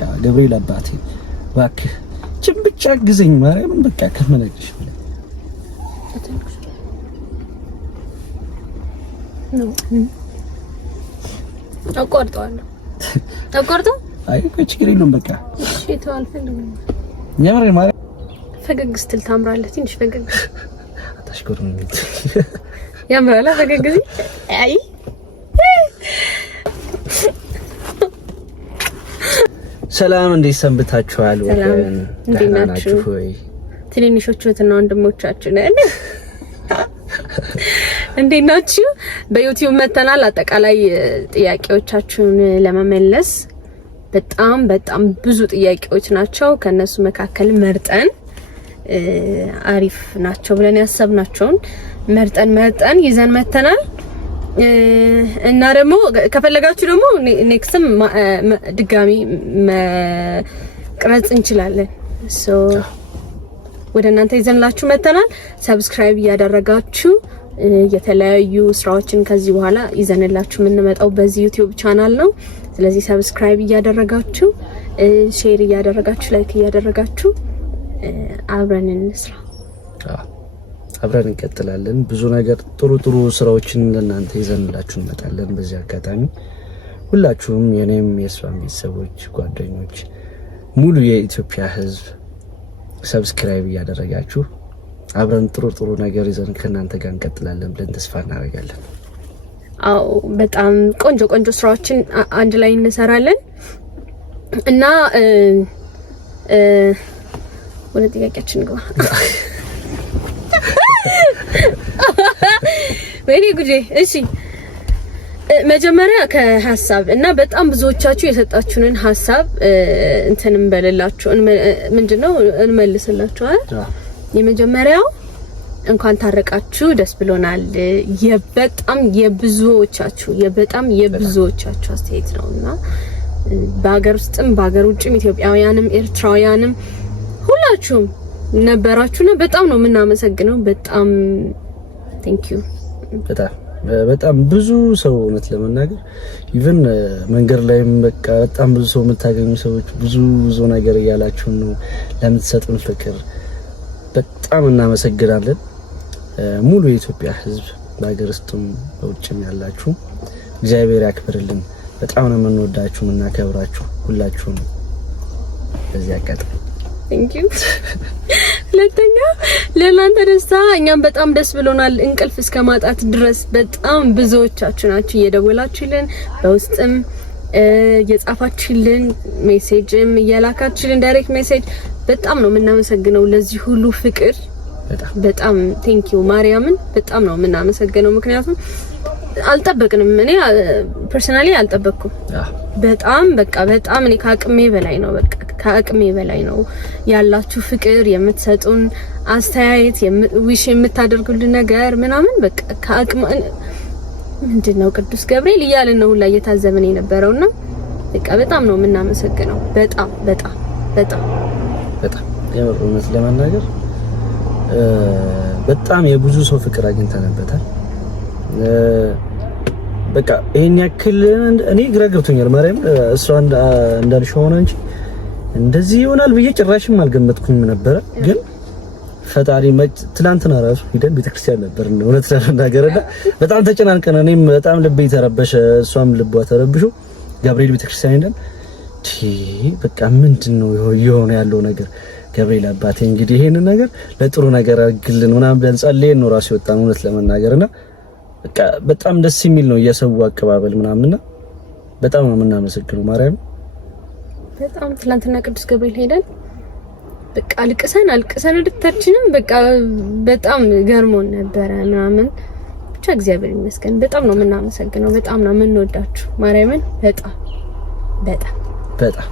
በቃ ገብርኤል አባቴ እባክህ ብቻ ግዘኝ ማርያምን በቃ ከመነግርሽ በላይ ነው ተቆርጦ አይ ችግር የለውም በቃ እሺ ተዋልፈልኝ ያምሬ ማርያም ፈገግ ስትል ታምራለህ ትንሽ ፈገግ አታሽኮርም ያምራላ ፈገግ አይ ሰላም እንዴት ሰንብታችኋል? ወገን ደህና ናችሁ ወይ? ትንንሾቹ እህትና ወንድሞቻችን እንዴት ናችሁ? በዩቲዩብ መተናል። አጠቃላይ ጥያቄዎቻችሁን ለመመለስ በጣም ብዙ ጥያቄዎች ናቸው። ከነሱ መካከል መርጠን አሪፍ ናቸው ብለን ያሰብናቸውን መርጠን ይዘን መተናል። እና ደግሞ ከፈለጋችሁ ደግሞ ኔክስትም ድጋሚ መቅረጽ እንችላለን። ወደ እናንተ ይዘንላችሁ መተናል። ሰብስክራይብ እያደረጋችሁ የተለያዩ ስራዎችን ከዚህ በኋላ ይዘንላችሁ የምንመጣው በዚህ ዩቲዩብ ቻናል ነው። ስለዚህ ሰብስክራይብ እያደረጋችሁ ሼር እያደረጋችሁ ላይክ እያደረጋችሁ አብረን እንስራ። አብረን እንቀጥላለን። ብዙ ነገር ጥሩ ስራዎችን ለእናንተ ይዘንላችሁ እንመጣለን። በዚህ አጋጣሚ ሁላችሁም የኔም የሷም ቤተሰቦች ጓደኞች ሙሉ የኢትዮጵያ ሕዝብ ሰብስክራይብ እያደረጋችሁ አብረን ጥሩ ነገር ይዘን ከእናንተ ጋር እንቀጥላለን ብለን ተስፋ እናደርጋለን። አዎ በጣም ቆንጆ ስራዎችን አንድ ላይ እንሰራለን እና ወደ ጥያቄያችን ገባ። ወይኔ ጉዴ። እሺ መጀመሪያ ከሐሳብ እና በጣም ብዙዎቻችሁ የሰጣችሁንን ሐሳብ እንትንም በለላችሁ ምንድነው እንመልስላችኋል። የመጀመሪያው እንኳን ታረቃችሁ ደስ ብሎናል። በጣም የብዙዎቻችሁ አስተያየት ነውና በአገር ውስጥም በአገር ውጭም ኢትዮጵያውያንም ኤርትራውያንም ሁላችሁም ነበራችሁና በጣም ነው የምናመሰግነው። በጣም ቴንክ ዩ። በጣም ብዙ ሰው እውነት ለመናገር ኢቭን መንገድ ላይም በቃ በጣም ብዙ ሰው የምታገኙ ሰዎች ብዙ ነገር እያላችሁ ነው ለምትሰጡን ፍቅር በጣም እናመሰግናለን። ሙሉ የኢትዮጵያ ሕዝብ በአገር ውስጥም በውጭም ያላችሁ እግዚአብሔር ያክብርልን። በጣም ነው የምንወዳችሁ እናከብራችሁ ሁላችሁም በዚህ አጋጣሚ Thank you. ሁለተኛ ለእናንተ ደስታ እኛም በጣም ደስ ብሎናል። እንቅልፍ እስከማጣት ድረስ በጣም ብዙዎቻችሁ ናችሁ እየደወላችሁልን በውስጥም የጻፋችሁልን ሜሴጅም እያላካችሁልን ዳይሬክት ሜሴጅ በጣም ነው የምናመሰግነው ለዚህ ሁሉ ፍቅር በጣም thank you ማርያምን በጣም ነው የምናመሰግነው። ምክንያቱም አልጠበቅንም እኔ ፐርሰናሊ አልጠበቅኩም። በጣም እኔ ከአቅሜ በላይ ነው ያላችሁ ፍቅር የምትሰጡን አስተያየት ዊሽ የምታደርጉልን ነገር ምናምን በቃ ከአቅም ምንድነው ቅዱስ ገብርኤል እያልን ነው ሁላ እየታዘብን የነበረውና በቃ በጣም ነው የምናመሰግነው። በጣም የእውነት ለማናገር በጣም የብዙ ሰው ፍቅር አግኝተንበታል። በቃ ይሄን ያክል እኔ ግራ ገብቶኛል። ማርያም እሷ እንዳልሽው ሆነ እንጂ እንደዚህ ይሆናል ብዬ ጭራሽም አልገመትኩም ነበር። ግን ፈጣሪ ትላንትና ራሱ ሄደን ቤተክርስቲያን ነበር እውነት ለመናገርና በጣም ተጨናንቀን እኔም በጣም ልቤ ተረበሸ እሷም ልቧ ተረብሾ ገብርኤል ቤተክርስቲያን ሄደን በቃ ምንድነው የሆነ ያለው ነገር ገብርኤል አባቴ እንግዲህ ይሄንን ነገር ለጥሩ ነገር አግልን ምናምን ብለን ጸልየን ነው ራሱ ወጣን እውነት ለመናገርና በቃ በጣም ደስ የሚል ነው የሰው አቀባበል ምናምንና በጣም ነው የምናመሰግነው ማርያም። በጣም ትላንትና ቅዱስ ገብርኤል ሄደን በቃ አልቅሰን ወደታችንም በቃ በጣም ገርሞን ነበረ ምናምን ብቻ እግዚአብሔር ይመስገን በጣም ነው የምናመሰግነው። በጣም ነው የምንወዳችሁ ማርያምን በጣም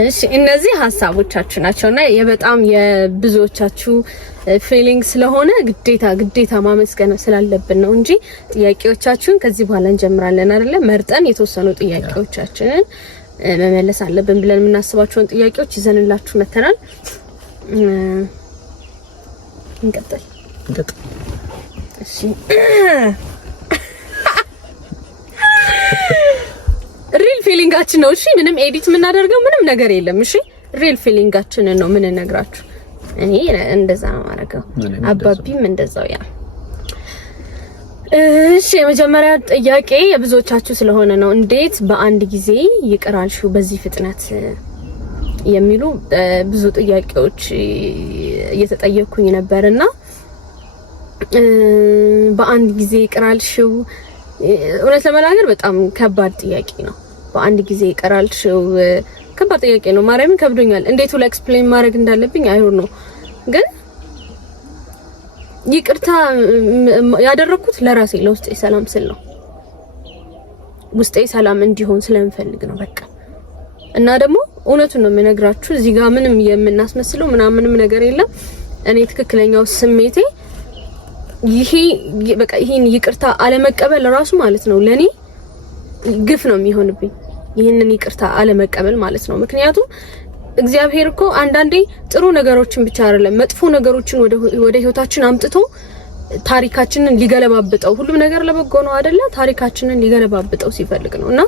እሺ እነዚህ ሐሳቦቻችሁ ናቸውና የበጣም የብዙዎቻችሁ ፊሊንግ ስለሆነ ግዴታ ማመስገን ስላለብን ነው እንጂ ጥያቄዎቻችሁን ከዚህ በኋላ እንጀምራለን አይደለ? መርጠን የተወሰኑ ጥያቄዎቻችንን መመለስ አለብን ብለን የምናስባቸውን ጥያቄዎች ይዘንላችሁ መተናል። እንቀጥል። እሺ ፊሊንጋችን ነው እሺ ምንም ኤዲት የምናደርገው ምንም ነገር የለም እሺ ሪል ፊሊንጋችንን ነው ምን ነግራችሁ እኔ እንደዛ ነው ማረገው አባቢም እንደዛው ያ እሺ የመጀመሪያ ጥያቄ የብዙዎቻችሁ ስለሆነ ነው እንዴት በአንድ ጊዜ ይቅራልሽው በዚህ ፍጥነት የሚሉ ብዙ ጥያቄዎች እየተጠየቁኝ ነበርና በአንድ ጊዜ ይቅራልሽው እውነት ለመናገር በጣም ከባድ ጥያቄ ነው በአንድ ጊዜ ይቅራልሽው ከባድ ጥያቄ ነው ማርያምን ከብዶኛል እንዴት ሁሉ ኤክስፕሌን ማድረግ እንዳለብኝ አይሆን ነው ግን ይቅርታ ያደረኩት ለራሴ ለውስጤ ሰላም ስል ነው ውስጤ ሰላም እንዲሆን ስለምፈልግ ነው በቃ እና ደግሞ እውነቱን ነው የምነግራችሁ እዚህ ጋር ምንም የምናስመስለው ምንም ነገር የለም እኔ ትክክለኛው ስሜቴ ይሄ በቃ ይሄን ይቅርታ አለመቀበል ራሱ ማለት ነው ለኔ ግፍ ነው የሚሆንብኝ ይሄንን ይቅርታ አለመቀበል ማለት ነው ምክንያቱም እግዚአብሔር እኮ አንዳንዴ ጥሩ ነገሮችን ብቻ አይደለም መጥፎ ነገሮችን ወደ ህይወታችን አምጥቶ ታሪካችንን ሊገለባብጠው ሁሉም ነገር ለበጎ ነው አይደለ ታሪካችንን ሊገለባብጠው ሲፈልግ ነውና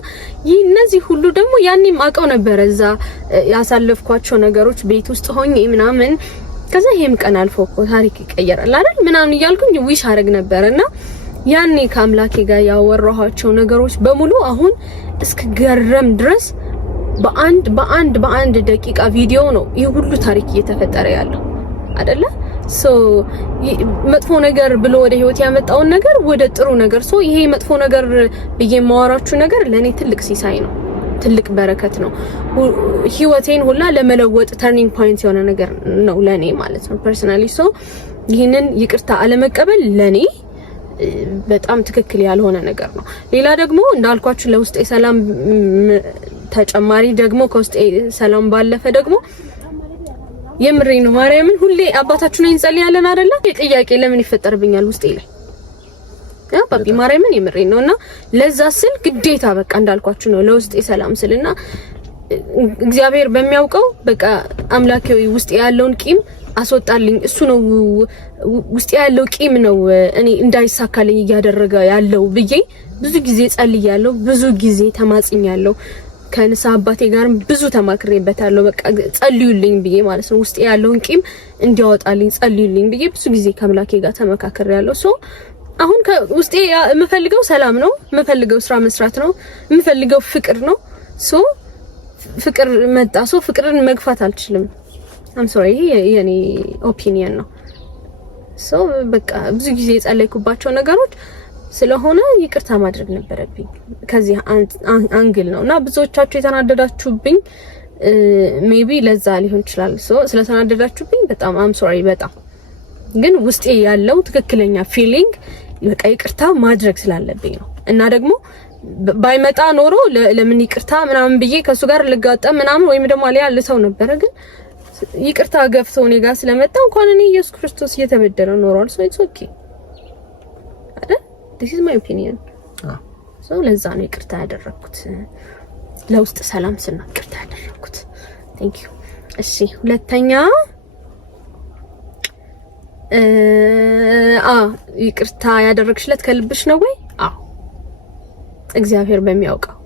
እነዚህ ሁሉ ደግሞ ያኔም አቀው ነበር እዛ ያሳለፍኳቸው ነገሮች ቤት ውስጥ ሆኜ ምናምን ከዛ ይሄም ቀን አልፎ እኮ ታሪክ ይቀየራል አይደል ምናምን ይያልኩኝ ዊሽ አረግ ነበርና ያኔ ከአምላኬ ጋር ያወራኋቸው ነገሮች በሙሉ አሁን እስከ ገረም ድረስ በአንድ ደቂቃ ቪዲዮ ነው ይሄ ሁሉ ታሪክ እየተፈጠረ ያለው አይደለ ሶ መጥፎ ነገር ብሎ ወደ ህይወት ያመጣውን ነገር ወደ ጥሩ ነገር ሶ ይሄ መጥፎ ነገር በየማወራችሁ ነገር ለኔ ትልቅ ሲሳይ ነው ትልቅ በረከት ነው ህይወቴን ሁላ ለመለወጥ ተርኒንግ ፖይንት የሆነ ነገር ነው ለኔ ማለት ነው ፐርሰናሊ ሶ ይሄንን ይቅርታ አለመቀበል ለኔ በጣም ትክክል ያልሆነ ነገር ነው ሌላ ደግሞ እንዳልኳችሁ ለውስጤ ሰላም ተጨማሪ ደግሞ ከውስጤ ሰላም ባለፈ ደግሞ የምሬ ነው ማርያምን ሁሌ አባታችሁን እንጸልያለን አይደለ ጥያቄ ለምን ይፈጠርብኛል ውስጤ ላይ አባቢ ማርያምን የምሬ ነውና ለዛ ስል ግዴታ በቃ እንዳልኳችሁ ነው ለውስጤ ሰላም ስልና እግዚአብሔር በሚያውቀው በቃ አምላኬው ውስጤ ያለውን ቂም አስወጣልኝ እሱ ነው ውስጤ ያለው ቂም ነው እኔ እንዳይሳካልኝ ያደረገ ያለው ብዬ ብዙ ጊዜ ጸልያለሁ ብዙ ጊዜ ተማጽኛለሁ ከንሳ አባቴ ጋርም ብዙ ተማክሬበታለሁ በቃ ጸልዩልኝ ብዬ ማለት ነው ውስጤ ያለውን ቂም እንዲያወጣልኝ ጸልዩልኝ ብዬ ብዙ ጊዜ ከአምላኬ ጋር ተመካክሬያለሁ ሶ አሁን ከውስጤ የምፈልገው ሰላም ነው የምፈልገው ስራ መስራት ነው የምፈልገው ፍቅር ነው ሶ ፍቅር መጣ ሶ ፍቅርን መግፋት አልችልም I'm sorry የኔ ኦፒኒየን ነው ሶ በቃ ብዙ ጊዜ የጸለይኩባቸው ነገሮች ስለሆነ ይቅርታ ማድረግ ነበረብኝ ከዚህ አንግል ነውና ብዙዎቻችሁ የተናደዳችሁብኝ ሜቢ ለዛ ሊሆን ይችላል ሶ ስለተናደዳችሁብኝ በጣም I'm sorry በጣም ግን ውስጤ ያለው ትክክለኛ ፊሊንግ በቃ ይቅርታ ማድረግ ስላለብኝ ነው እና ደግሞ ባይመጣ ኖሮ ለምን ይቅርታ ምናምን ብዬ ከሱ ጋር ልጋጠም ምናምን ወይም ደግሞ አሊያ ልተው ነበር ግን ይቅርታ ገፍቶ እኔ ጋር ስለመጣ እንኳን እኔ ኢየሱስ ክርስቶስ እየተበደለ ኖሯል so it's okay አይደል this is my opinion so ለዛ ነው ይቅርታ ያደረኩት ለውስጥ ሰላም ስና ይቅርታ ያደረኩት thank you እሺ ሁለተኛ ይቅርታ ያደረግሽለት ከልብሽ ነው ወይ አዎ እግዚአብሔር በሚያውቀው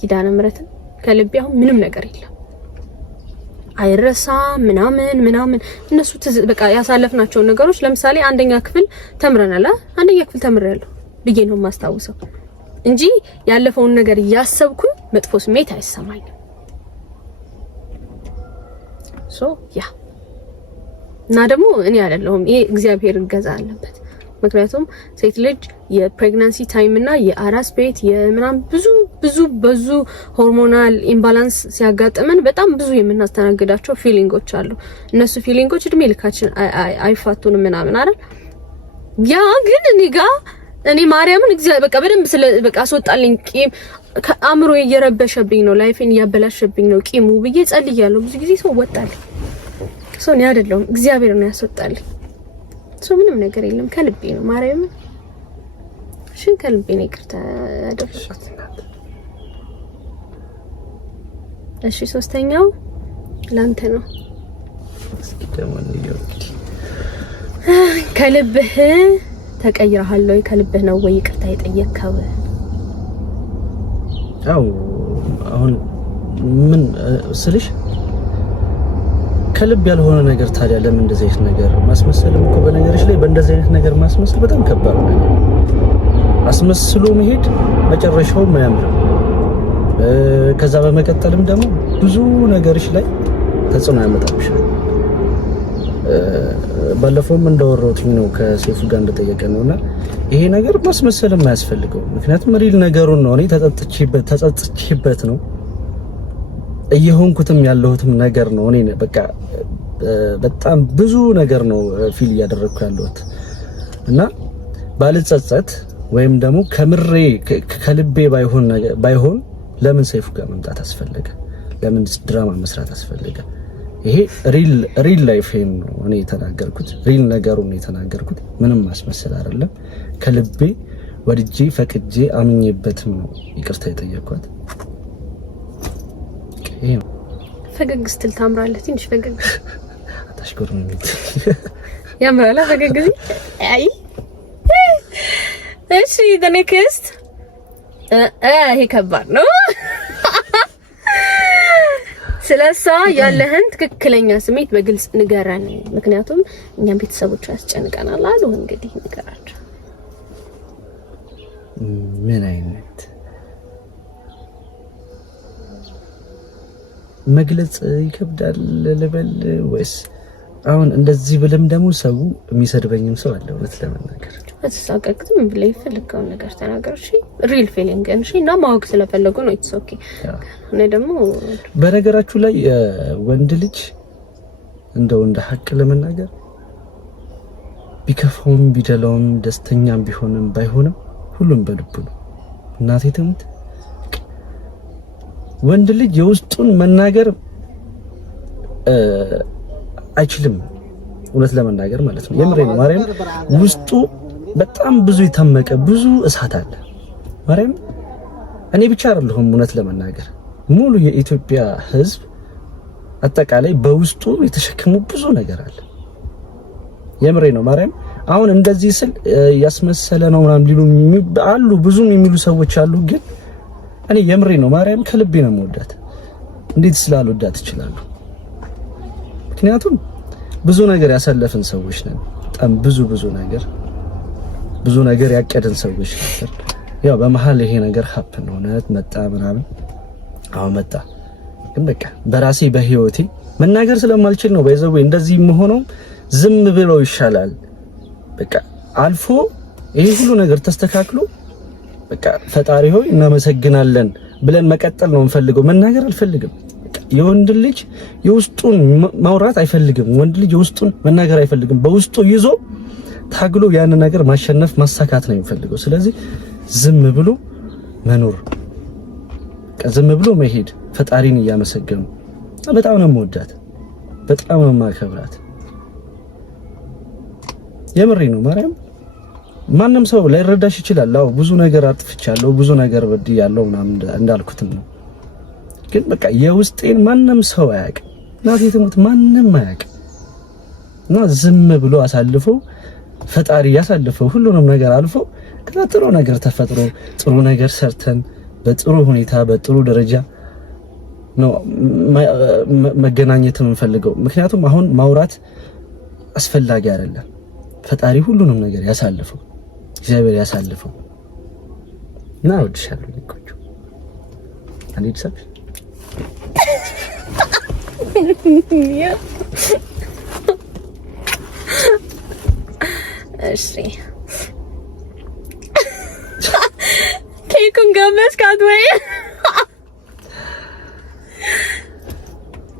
ኪዳነ ምሕረትን ከልቤ አሁን ምንም ነገር የለም አይረሳ ምናምን እነሱ በቃ ያሳለፍናቸው ነገሮች ለምሳሌ አንደኛ ክፍል ተምረናል አንደኛ ክፍል ተምሬያለሁ ብዬ ነው ማስታውሰው እንጂ ያለፈውን ነገር ያሰብኩኝ መጥፎ ስሜት አይሰማኝም ሶ ያ እና ደግሞ እኔ አይደለሁም ይሄ እግዚአብሔር እገዛ አለበት ምክንያቱም ሴት ልጅ የፕሬግናንሲ ታይም እና የአራስ ቤት የምናም ብዙ ሆርሞናል ኢምባላንስ ሲያጋጥመን በጣም ብዙ የምናስተናግዳቸው ፊሊንጎች አሉ እነሱ ፊሊንጎች እድሜ ልካችን አይፋቱንም ምናምን አይደል ያ ግን እኔ ማርያምን እግዚአብሔር በቃ በደንብ በቃ አስወጣልኝ ቂም አእምሮ እየረበሸብኝ ነው ላይፌን ያበላሸብኝ ነው ቂሙ ብዬ ጸልያለሁ ብዙ ጊዜ ሰው ወጣልኝ ሰው ነው አይደለም እግዚአብሔር ነው ያስወጣልኝ ሰው ምንም ነገር የለም ከልቤ ነው ማርያም ሽን ከልቤ ነው ይቅርታ ያደረኩት እሺ ሶስተኛው ላንተ ነው ከልብህ ተቀይረሃል ወይ ከልብህ ነው ወይ ይቅርታ የጠየቅከው አው አሁን ምን ስልሽ ከልብ ያልሆነ ነገር ታዲያ ለምን እንደዚህ አይነት ነገር ማስመሰልም እኮ በነገርሽ ላይ በእንደዚህ አይነት ነገር ማስመሰል በጣም ከባድ ነው። አስመስሎ መሄድ መጨረሻው ማያምር። ከዛ በመቀጠልም ደግሞ ብዙ ነገርሽ ላይ ተጽዕኖ ያመጣብሻል። ባለፈውም እንዳወራሁትኝ ነው ከሴፉ ጋር እንደጠየቀ ነውና ይሄ ነገር ማስመሰልም አያስፈልገው። ምክንያቱም ሪል ነገሩን ነው እኔ ተጸጽቼበት ነው እየሆንኩትም ያለሁትም ነገር ነው። እኔ በቃ በጣም ብዙ ነገር ነው ፊል እያደረኩ ያለሁት እና ባልጸጸት ወይም ደግሞ ከምሬ ከልቤ ባይሆን ለምን ሰይፉ ጋር መምጣት አስፈለገ? ለምን ድራማ መስራት አስፈለገ? ይሄ ሪል ላይፍ ነው እኔ የተናገርኩት፣ ሪል ነገሩን ነው የተናገርኩት። ምንም ማስመሰል አይደለም። ከልቤ ወድጄ ፈቅጄ አምኜበትም ነው ይቅርታ የጠየኳት። ይሄ ፈገግ ስትል ታምራለህ። ትንሽ ፈገግ አታሽኮርም እንዴ? ያምራላ ፈገግ ጊዜ አይ እሺ ደነክስት ይሄ ከባድ ነው። ስለሷ ያለህን ትክክለኛ ስሜት በግልጽ ንገረን፣ ምክንያቱም እኛም ቤተሰቦቿ ያስጨንቀናል አሉ። እንግዲህ ንገራቸው። ምን አይነት መግለጽ ይከብዳል ልበል ወይስ አሁን እንደዚህ ብለም ደግሞ ሰው የሚሰድበኝም ሰው አለ። እውነት ለመናገር አትሳቀቅም ብለህ የፈለከውን ነገር ተናገር። እሺ ሪል ፊሊንግ እሺ። እና ማወቅ ስለፈለጉ ነው። ኢትስ ኦኬ። እኔ ደግሞ በነገራችሁ ላይ ወንድ ልጅ እንደው እንደ ሀቅ ለመናገር ቢከፋውም ቢደላውም ደስተኛም ቢሆንም ባይሆንም ሁሉም በልቡ ነው። እናቴ ትሙት ወንድ ልጅ የውስጡን መናገር አይችልም። እውነት ለመናገር ማለት ነው። የምሬ ነው። ማርያም ውስጡ በጣም ብዙ የታመቀ ብዙ እሳት አለ። ማርያም እኔ ብቻ አይደለሁም። እውነት ለመናገር ሙሉ የኢትዮጵያ ሕዝብ አጠቃላይ በውስጡ የተሸከሙ ብዙ ነገር አለ። የምሬ ነው። ማርያም አሁን እንደዚህ ስል ያስመሰለ ነው ምናምን ሊሉ አሉ፣ ብዙም የሚሉ ሰዎች አሉ። ግን እኔ የምሬ ነው። ማርያም ከልቤ ነው የምወዳት። እንዴት ስላልወዳት እችላለሁ? ምክንያቱም ብዙ ነገር ያሳለፍን ሰዎች ነን። በጣም ብዙ ነገር ያቀደን ሰዎች ነን። ያው በመሃል ይሄ ነገር ሀፕን ሆነ መጣ ምናምን መጣ። ግን በቃ በራሴ በህይወቴ መናገር ስለማልችል ነው ባይዘው እንደዚህ የምሆነው። ዝም ብለው ይሻላል። በቃ አልፎ ይሄ ሁሉ ነገር ተስተካክሎ በቃ ፈጣሪ ሆይ እናመሰግናለን ብለን መቀጠል ነው የምፈልገው። መናገር አልፈልግም። የወንድ ልጅ የውስጡን ማውራት አይፈልግም። ወንድ ልጅ የውስጡን መናገር አይፈልግም። በውስጡ ይዞ ታግሎ ያን ነገር ማሸነፍ ማሳካት ነው የሚፈልገው። ስለዚህ ዝም ብሎ መኖር፣ ዝም ብሎ መሄድ፣ ፈጣሪን እያመሰገኑ። በጣም ነው የምወዳት፣ በጣም ነው የማከብራት። የምሬ ነው። ማርያም ማንም ሰው ላይረዳሽ ይችላል። አዎ ብዙ ነገር አጥፍቻለሁ፣ ብዙ ነገር በድያለሁ ምናምን እንዳልኩትም ነው። ግን በቃ የውስጤን ማንም ሰው አያውቅም። እናቴ ትሙት ማንም አያውቅም። እና ዝም ብሎ አሳልፎ ፈጣሪ ያሳልፈው ሁሉንም ነገር አልፎ ከዛ ጥሩ ነገር ተፈጥሮ ጥሩ ነገር ሰርተን በጥሩ ሁኔታ በጥሩ ደረጃ ነው መገናኘት የምንፈልገው። ምክንያቱም አሁን ማውራት አስፈላጊ አይደለም። ፈጣሪ ሁሉንም ነገር ያሳልፈው፣ እግዚአብሔር ያሳልፈው። እና እወድሻለሁ ልቆቹ አንዴ ድሳብ እሺ ኬኩን ጋበዝካት ወይ?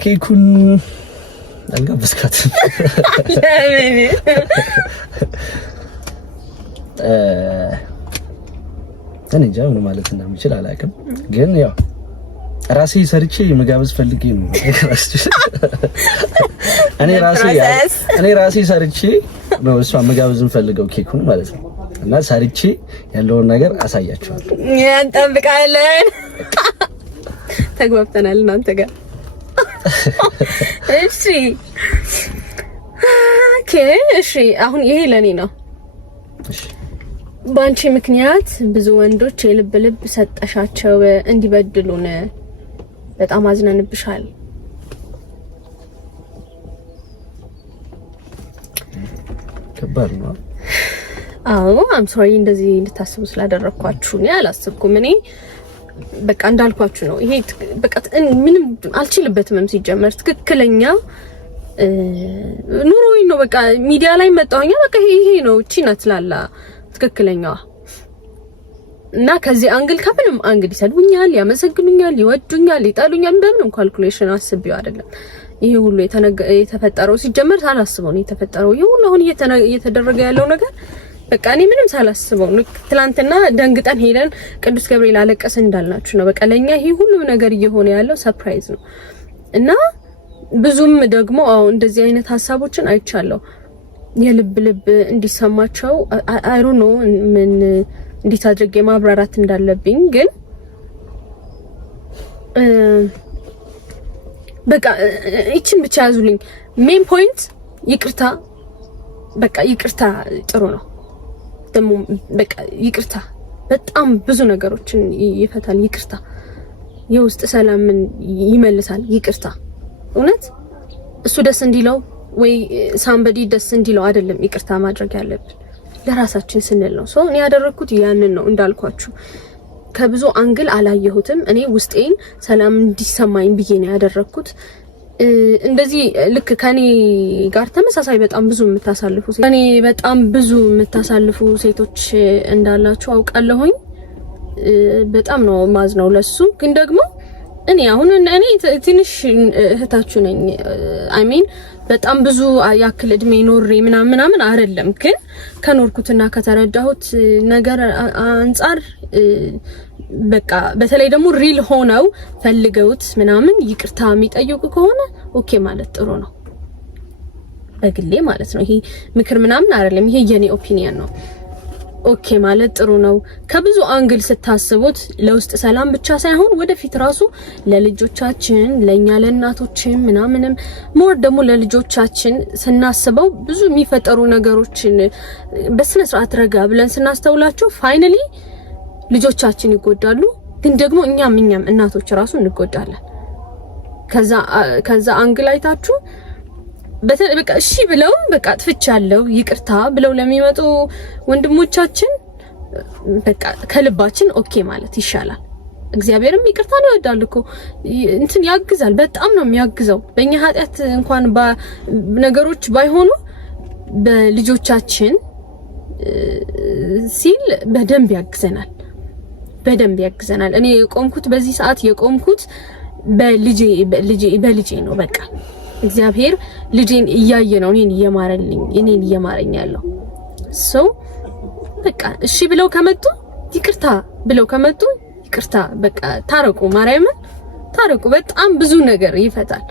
ኬኩን አልጋበዝካትም። እኔ እንጃ ምን ማለት እንደምችል አላውቅም። ግን ያው ራሴ ሰርቼ መጋበዝ ፈልጌ ነው። እኔ ራሴ ሰርቼ ነው እሷ መጋበዝን ፈልገው ኬኩን ማለት ነው። እና ሰርቼ ያለውን ነገር አሳያቸዋለሁ። እንጠብቃለን። ተግባብተናል እናንተ ጋር። እሺ ኦኬ። እሺ አሁን ይሄ ለኔ ነው። እሺ ባንቺ ምክንያት ብዙ ወንዶች የልብ ልብ ሰጠሻቸው እንዲበድሉን በጣም አዝነንብሻል። ከባድ ነው። አዎ አም ሶሪ እንደዚህ እንድታስቡ ስላደረኳችሁ ነው ያላስብኩም። እኔ በቃ እንዳልኳችሁ ነው። ይሄ በቃ ምንም አልችልበትም ሲጀመር ትክክለኛ ኑሮዬ ነው። በቃ ሚዲያ ላይ መጣሁኛ በቃ ይሄ ነው እቺ ናት ላላ ትክክለኛዋ እና ከዚህ አንግል ከምንም አንግል ይሰድቡኛል፣ ያመሰግኑኛል፣ ይወዱኛል፣ ይጣሉኛል በምንም ካልኩሌሽን አስቤው አይደለም። ይሄ ሁሉ የተፈጠረው ሲጀመር ሳላስበው ነው የተፈጠረው። ይሄ ሁሉ አሁን እየተደረገ ያለው ነገር በቃ እኔ ምንም ሳላስበው ነው። ትላንትና ደንግጠን ሄደን ቅዱስ ገብርኤል አለቀሰ እንዳልናችሁ ነው። በቃ ለኛ ይሄ ሁሉ ነገር እየሆነ ያለው ሰርፕራይዝ ነው እና ብዙም ደግሞ እንደዚህ አይነት ሀሳቦችን አይቻለሁ። የልብ እንዲሰማቸው አይ ዶንት ኖ ምን እንዴት አድርጌ ማብራራት እንዳለብኝ ግን በቃ እቺን ብቻ ያዙልኝ። ሜን ፖይንት ይቅርታ፣ በቃ ይቅርታ ጥሩ ነው። ደሞ በቃ ይቅርታ በጣም ብዙ ነገሮችን ይፈታል። ይቅርታ የውስጥ ሰላምን ይመልሳል። ይቅርታ እውነት እሱ ደስ እንዲለው ወይ ሳምበዲ ደስ እንዲለው አይደለም ይቅርታ ማድረግ ያለብን ለራሳችን ስንል ነው። እኔ ያደረኩት ያንን ነው እንዳልኳችሁ። ከብዙ አንግል አላየሁትም። እኔ ውስጤን ሰላም እንዲሰማኝ ብዬ ነው ያደረኩት። እንደዚህ ልክ ከኔ ጋር ተመሳሳይ በጣም ብዙ የምታሳልፉ ሴቶች እንዳላችሁ አውቃለሁኝ። በጣም ነው ማዝነው ለሱ። ግን ደግሞ እኔ ትንሽ እህታችሁ ነኝ። አይ ሚን በጣም ብዙ ያክል እድሜ ኖሬ ምናምን አይደለም፣ ግን ከኖርኩትና ከተረዳሁት ነገር አንፃር በቃ በተለይ ደግሞ ሪል ሆነው ፈልገውት ምናምን ይቅርታ የሚጠይቁ ከሆነ ኦኬ ማለት ጥሩ ነው፣ በግሌ ማለት ነው። ይሄ ምክር ምናምን አይደለም፣ ይሄ የኔ ኦፒኒየን ነው። ኦኬ ማለት ጥሩ ነው። ከብዙ አንግል ስታስቡት ለውስጥ ሰላም ብቻ ሳይሆን ወደፊት ራሱ ለልጆቻችን ለኛ ለእናቶችን ምናምንም ሞር ደግሞ ለልጆቻችን ስናስበው ብዙ የሚፈጠሩ ነገሮችን በስነ ስርዓት ረጋ ብለን ስናስተውላቸው ፋይናሊ ልጆቻችን ይጎዳሉ፣ ግን ደግሞ እኛም እናቶች ራሱ እንጎዳለን። ከዛ አንግል አይታችሁ በቃ እሺ ብለው በቃ አጥፍቻለሁ ይቅርታ ብለው ለሚመጡ ወንድሞቻችን በቃ ከልባችን ኦኬ ማለት ይሻላል። እግዚአብሔርም ይቅርታን ይወዳል እኮ እንትን ያግዛል፣ በጣም ነው የሚያግዘው። በእኛ ኃጢአት እንኳን ነገሮች ባይሆኑ በልጆቻችን ሲል በደንብ ያግዘናል። እኔ የቆምኩት በዚህ ሰዓት የቆምኩት በልጄ ነው። በቃ እግዚአብሔር ልጄን እያየ ነው እኔን እየማረኝ ያለው። በቃ እሺ ብለው ከመጡ ይቅርታ ብለው ከመጡ ይቅርታ በቃ ታረቁ፣ ማርያምን ታረቁ። በጣም ብዙ ነገር ይፈታል።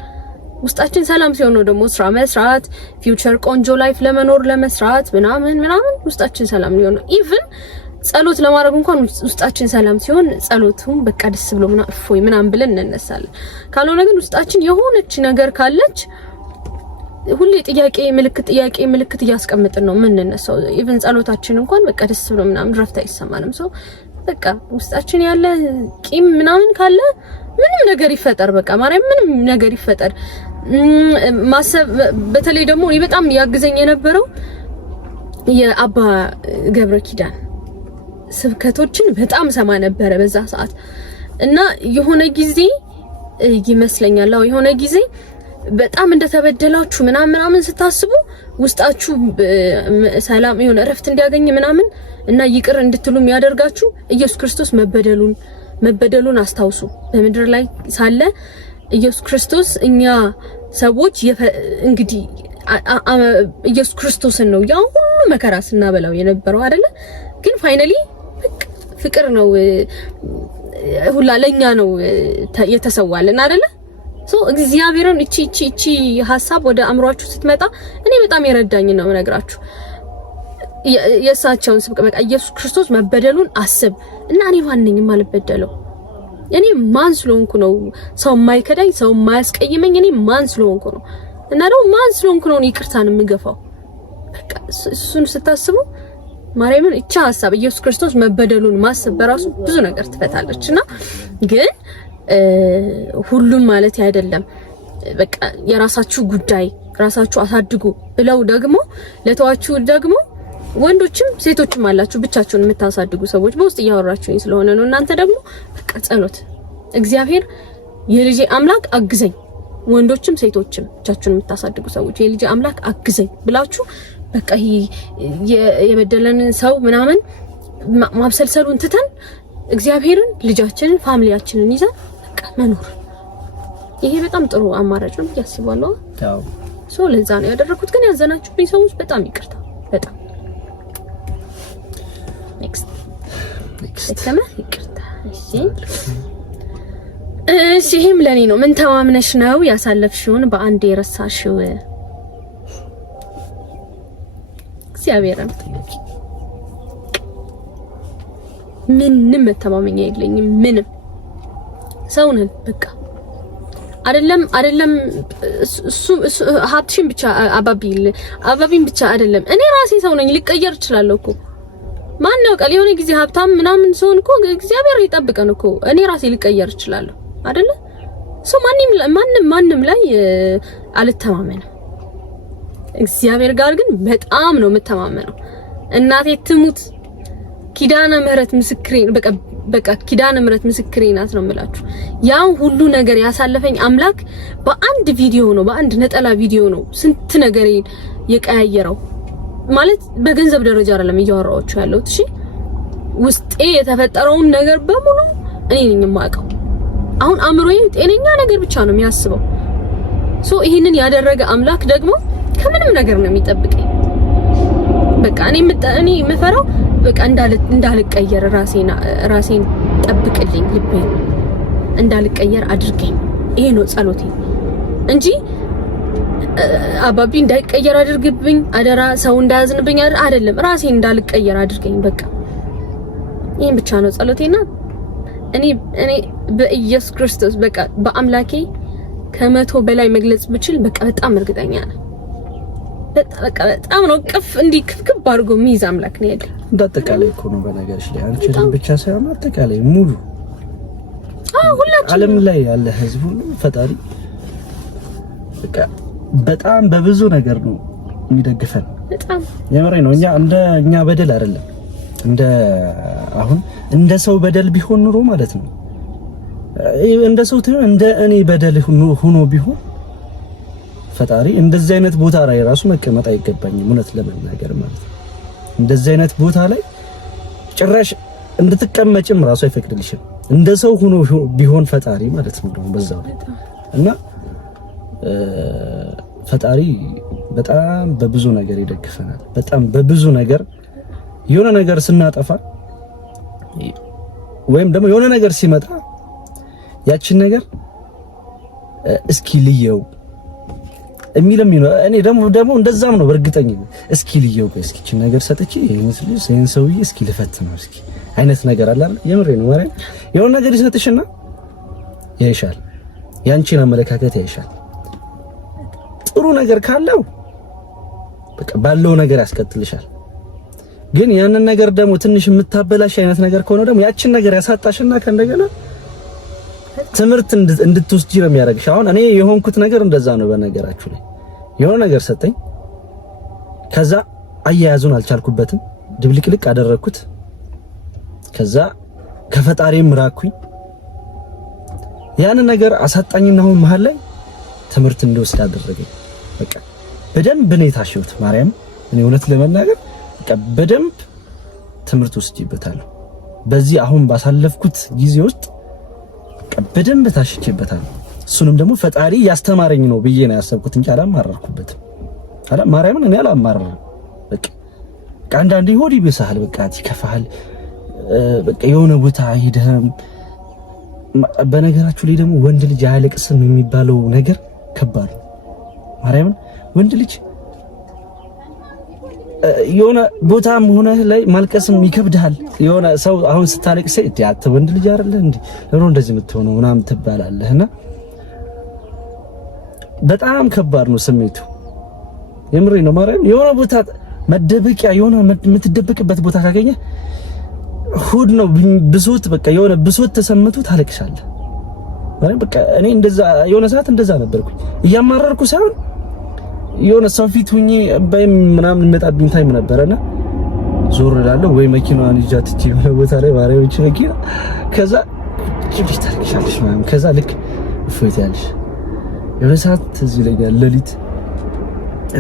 ውስጣችን ሰላም ሲሆን ነው ደግሞ ስራ መስራት፣ ፊውቸር ቆንጆ ላይፍ ለመኖር ለመስራት ምናምን ውስጣችን ሰላም ሊሆን ነው። ኢቭን ጸሎት ለማድረግ እንኳን ውስጣችን ሰላም ሲሆን ጸሎቱም በቃ ደስ ብሎ እፎይ ምናምን ብለን እንነሳለን። ካልሆነ ግን ውስጣችን የሆነች ነገር ካለች ሁሌ ጥያቄ ምልክት እያስቀመጥን ነው የምንነሳው። ኢቭን ጸሎታችን እንኳን በቃ ደስ ብሎ ምናምን ረፍታ አይሰማንም። በቃ ውስጣችን ያለ ቂም ምናምን ካለ ምንም ነገር ይፈጠር በቃ ማርያም ምንም ነገር ይፈጠር ማሰብ። በተለይ ደግሞ በጣም ያግዘኝ የነበረው የአባ ገብረ ኪዳን ስብከቶችን በጣም ሰማ ነበረ በዛ ሰዓት እና የሆነ ጊዜ ይመስለኛል የሆነ ጊዜ በጣም እንደተበደላችሁ ምናምን ስታስቡ ውስጣችሁ ሰላም የሆነ እረፍት እንዲያገኝ ምናምን እና ይቅር እንድትሉም ያደርጋችሁ ኢየሱስ ክርስቶስ መበደሉን አስታውሱ። በምድር ላይ ሳለ ኢየሱስ ክርስቶስ እኛ ሰዎች እንግዲህ ኢየሱስ ክርስቶስን ነው ያ ሁሉ መከራ ስናበላው የነበረው አይደለ? ግን ፋይናሊ ፍቅር ነው ሁላ ለኛ ነው የተሰዋልን አይደለ? እግዚአብሔርን እቺ ሐሳብ ወደ አእምሯችሁ ስትመጣ እኔ በጣም የረዳኝ ነው የምነግራችሁ። የእሳቸውን ስብከት በቃ ኢየሱስ ክርስቶስ መበደሉን አስብ እና እኔ ማን ነኝ የማልበደለው? እኔ ማን ስለሆንኩ ነው ሰው የማይከዳኝ ሰው የማያስቀይመኝ? እኔ ማን ስለሆንኩ ነው? እና ደግሞ ማን ስለሆንኩ ነው ይቅርታን የምገፋው? በቃ እሱን ስታስቡ ማርያምን እቺ ሐሳብ ኢየሱስ ክርስቶስ መበደሉን ማሰብ በራሱ ብዙ ነገር ትፈታለችና ግን ሁሉም ማለት አይደለም በቃ የራሳችሁ ጉዳይ ራሳችሁ አሳድጉ ብለው ደግሞ ለተዋችሁ ደግሞ ወንዶችም ሴቶችም አላችሁ ብቻችሁን የምታሳድጉ ሰዎች በውስጥ እያወራችሁኝ ስለሆነ ነው። እናንተ ደግሞ በቃ ጸሎት እግዚአብሔር የልጄ አምላክ አግዘኝ፣ ወንዶችም ሴቶችም ብቻችሁን የምታሳድጉ ሰዎች የልጄ አምላክ አግዘኝ ብላችሁ በቃ የበደለን ሰው ምናምን ማብሰልሰሉን ትተን እግዚአብሔርን ልጃችንን ፋሚሊያችንን ይዘን በቃ መኖር ይሄ በጣም ጥሩ አማራጭ ነው ያስባለሁ። ሶ ለዛ ነው ያደረኩት። ግን ያዘናችሁብኝ ሰዎች በጣም ይቅርታ በጣም ኔክስት ይቅርታ። እሺ ይሄም ለኔ ነው። ምን ተማምነሽ ነው ያሳለፍሽውን በአንድ የረሳሽው? እግዚአብሔርን ምንም መተማመኛ የለኝም። ምንም ሰው ነን በቃ አይደለም እሱ ሀብትሽን ብቻ አባቢን ብቻ አይደለም እኔ ራሴ ሰው ነኝ። ሊቀየር እችላለሁ እኮ ማን ያውቃል? የሆነ ጊዜ ሀብታም ምናምን ሰውን እኮ እግዚአብሔር ይጠብቀን እኮ እኔ ራሴ ሊቀየር እችላለሁ አይደለ? ሰው ማንም ላይ አልተማመንም። እግዚአብሔር ጋር ግን በጣም ነው የምተማመነው። እናቴ ትሙት ኪዳነ ምህረት ምስክሬ በቃ ኪዳነ ምህረት ምስክሬ ናት ነው የምላችሁ። ያን ሁሉ ነገር ያሳለፈኝ አምላክ በአንድ ቪዲዮ ነው በአንድ ነጠላ ቪዲዮ ነው ስንት ነገር የቀያየረው። ማለት በገንዘብ ደረጃ አይደለም እያወራችሁ ያለሁት። እሺ ውስጤ የተፈጠረውን ነገር በሙሉ እኔ ነኝ የማውቀው። አሁን አእምሮዬ ጤነኛ ነገር ብቻ ነው የሚያስበው። ሶ ይሄንን ያደረገ አምላክ ደግሞ ከምንም ነገር ነው የሚጠብቀኝ። በቃ እኔ የምፈራው በቃ እንዳልቀየር ራሴን ጠብቅልኝ፣ ልቤን እንዳልቀየር አድርገኝ። ይሄ ነው ጸሎቴ እንጂ አባቢ እንዳይቀየር አድርግብኝ፣ አደራ ሰው እንዳያዝንብኝ አይደለም። ራሴን እንዳልቀየር አድርገኝ። በቃ ይሄን ብቻ ነው ጸሎቴና እኔ በኢየሱስ ክርስቶስ በቃ በአምላኬ ከመቶ በላይ መግለጽ ብችል በቃ በጣም እርግጠኛ ነኝ። በጣም ነው እንዲህ ክፍክፍ አድርጎ የሚይዝ አምላክ ነው ያለው። እንዳጠቃላይ እኮ ነው በነገርሽ ላይ አንቺ ብቻ ሳይሆን አጠቃላይ ሙሉ ሁላችን ዓለም ላይ ያለ ህዝብ ሁሉ ፈጣሪ በቃ በጣም በብዙ ነገር ነው የሚደግፈን። በጣም የምሬ ነው። እኛ በደል አይደለም አሁን እንደ ሰው በደል ቢሆን ኑሮ ማለት ነው እንደ ሰው ተይው እንደ እኔ በደል ሆኖ ቢሆን ፈጣሪ እንደዚህ አይነት ቦታ ላይ ራሱ መቀመጥ አይገባኝም። እውነት ለመናገር ማለት ነው እንደዚህ አይነት ቦታ ላይ ጭራሽ እንድትቀመጭም ራሱ አይፈቅድልሽም። እንደ ሰው ሆኖ ቢሆን ፈጣሪ ማለት ነው ደግሞ በዛው እና ፈጣሪ በጣም በብዙ ነገር ይደግፈናል። በጣም በብዙ ነገር የሆነ ነገር ስናጠፋ ወይም ደግሞ የሆነ ነገር ሲመጣ ያችን ነገር እስኪ ልየው የሚልም ነው። እኔ ደግሞ እንደዛም ነው በእርግጠኝ እስኪ ልየው እስኪ ነገር ሰጥቼ ይሄን ሰውዬ እስኪ ልፈትነው እስኪ አይነት ነገር አለ አይደል? የምሬ ነው ማለት የሆነ ነገር ይሰጥሽና ያይሻል፣ ያንቺን አመለካከት ያይሻል። ጥሩ ነገር ካለው በቃ ባለው ነገር ያስከትልሻል። ግን ያንን ነገር ደግሞ ትንሽ የምታበላሽ አይነት ነገር ከሆነ ደግሞ ያችን ነገር ያሳጣሽና ከእንደገና ትምህርት እንድትወስጂ ነው የሚያደርግሽ። አሁን እኔ የሆንኩት ነገር እንደዛ ነው። በነገራችሁ ላይ የሆነ ነገር ሰጠኝ፣ ከዛ አያያዙን አልቻልኩበትም፣ ድብልቅልቅ አደረኩት። ከዛ ከፈጣሪም ራኩኝ። ያንን ነገር አሳጣኝና አሁን መሀል ላይ ትምህርት እንድወስድ አደረገኝ። በቃ በደንብ ነው የታሸሁት። ማርያም እኔ እውነት ለመናገር በቃ በደንብ ትምህርት ወስጄበታለሁ። በዚህ አሁን ባሳለፍኩት ጊዜ ውስጥ በደንብ ታሽቼበታለሁ። እሱንም ደግሞ ፈጣሪ ያስተማረኝ ነው ብዬ ነው ያሰብኩት እንጂ አላማረርኩበትም። ማርያምን እኔ አላማረርም። በቃ አንዳንዴ ሆድ ይብሳል፣ በቃ ይከፋል። በቃ የሆነ ቦታ ሄደህም በነገራችሁ ላይ ደግሞ ወንድ ልጅ አያለቅስም የሚባለው ነገር ከባድ ነው። ማርያምን ወንድ ልጅ የሆነ ቦታም ሆነ ላይ ማልቀስም ይከብዳል። የሆነ ሰው አሁን ስታለቅስ ያተ ወንድ ልጅ አይደለ እንዴ ለምን እንደዚህ የምትሆነው ምናምን ትባላለህና በጣም ከባድ ነው ስሜቱ። የምሬ ነው ማርያም። የሆነ ቦታ መደበቂያ የሆነ የምትደበቅበት ቦታ ካገኘ ሁድ ነው ብሶት፣ በቃ የሆነ ብሶት ተሰምቶ ታለቅሻለህ። ማለት በቃ እኔ እንደዛ የሆነ ሰዓት እንደዛ ነበርኩኝ እያማረርኩ ሳይሆን የሆነ ሰው ፊት ሁኚ በእም ምናምን መጣብኝ ታይም ነበርና ዞር እላለሁ ወይ መኪናዋን ይዣት እቺ ቦታ ላይ ማሪያዎች መኪና ከዛ ጭብጭ ታርክሻለሽ ምናምን ከዛ ልክ እፎይታ ያለሽ የሆነ ሰዓት ትዝ ይለኛል ሌሊት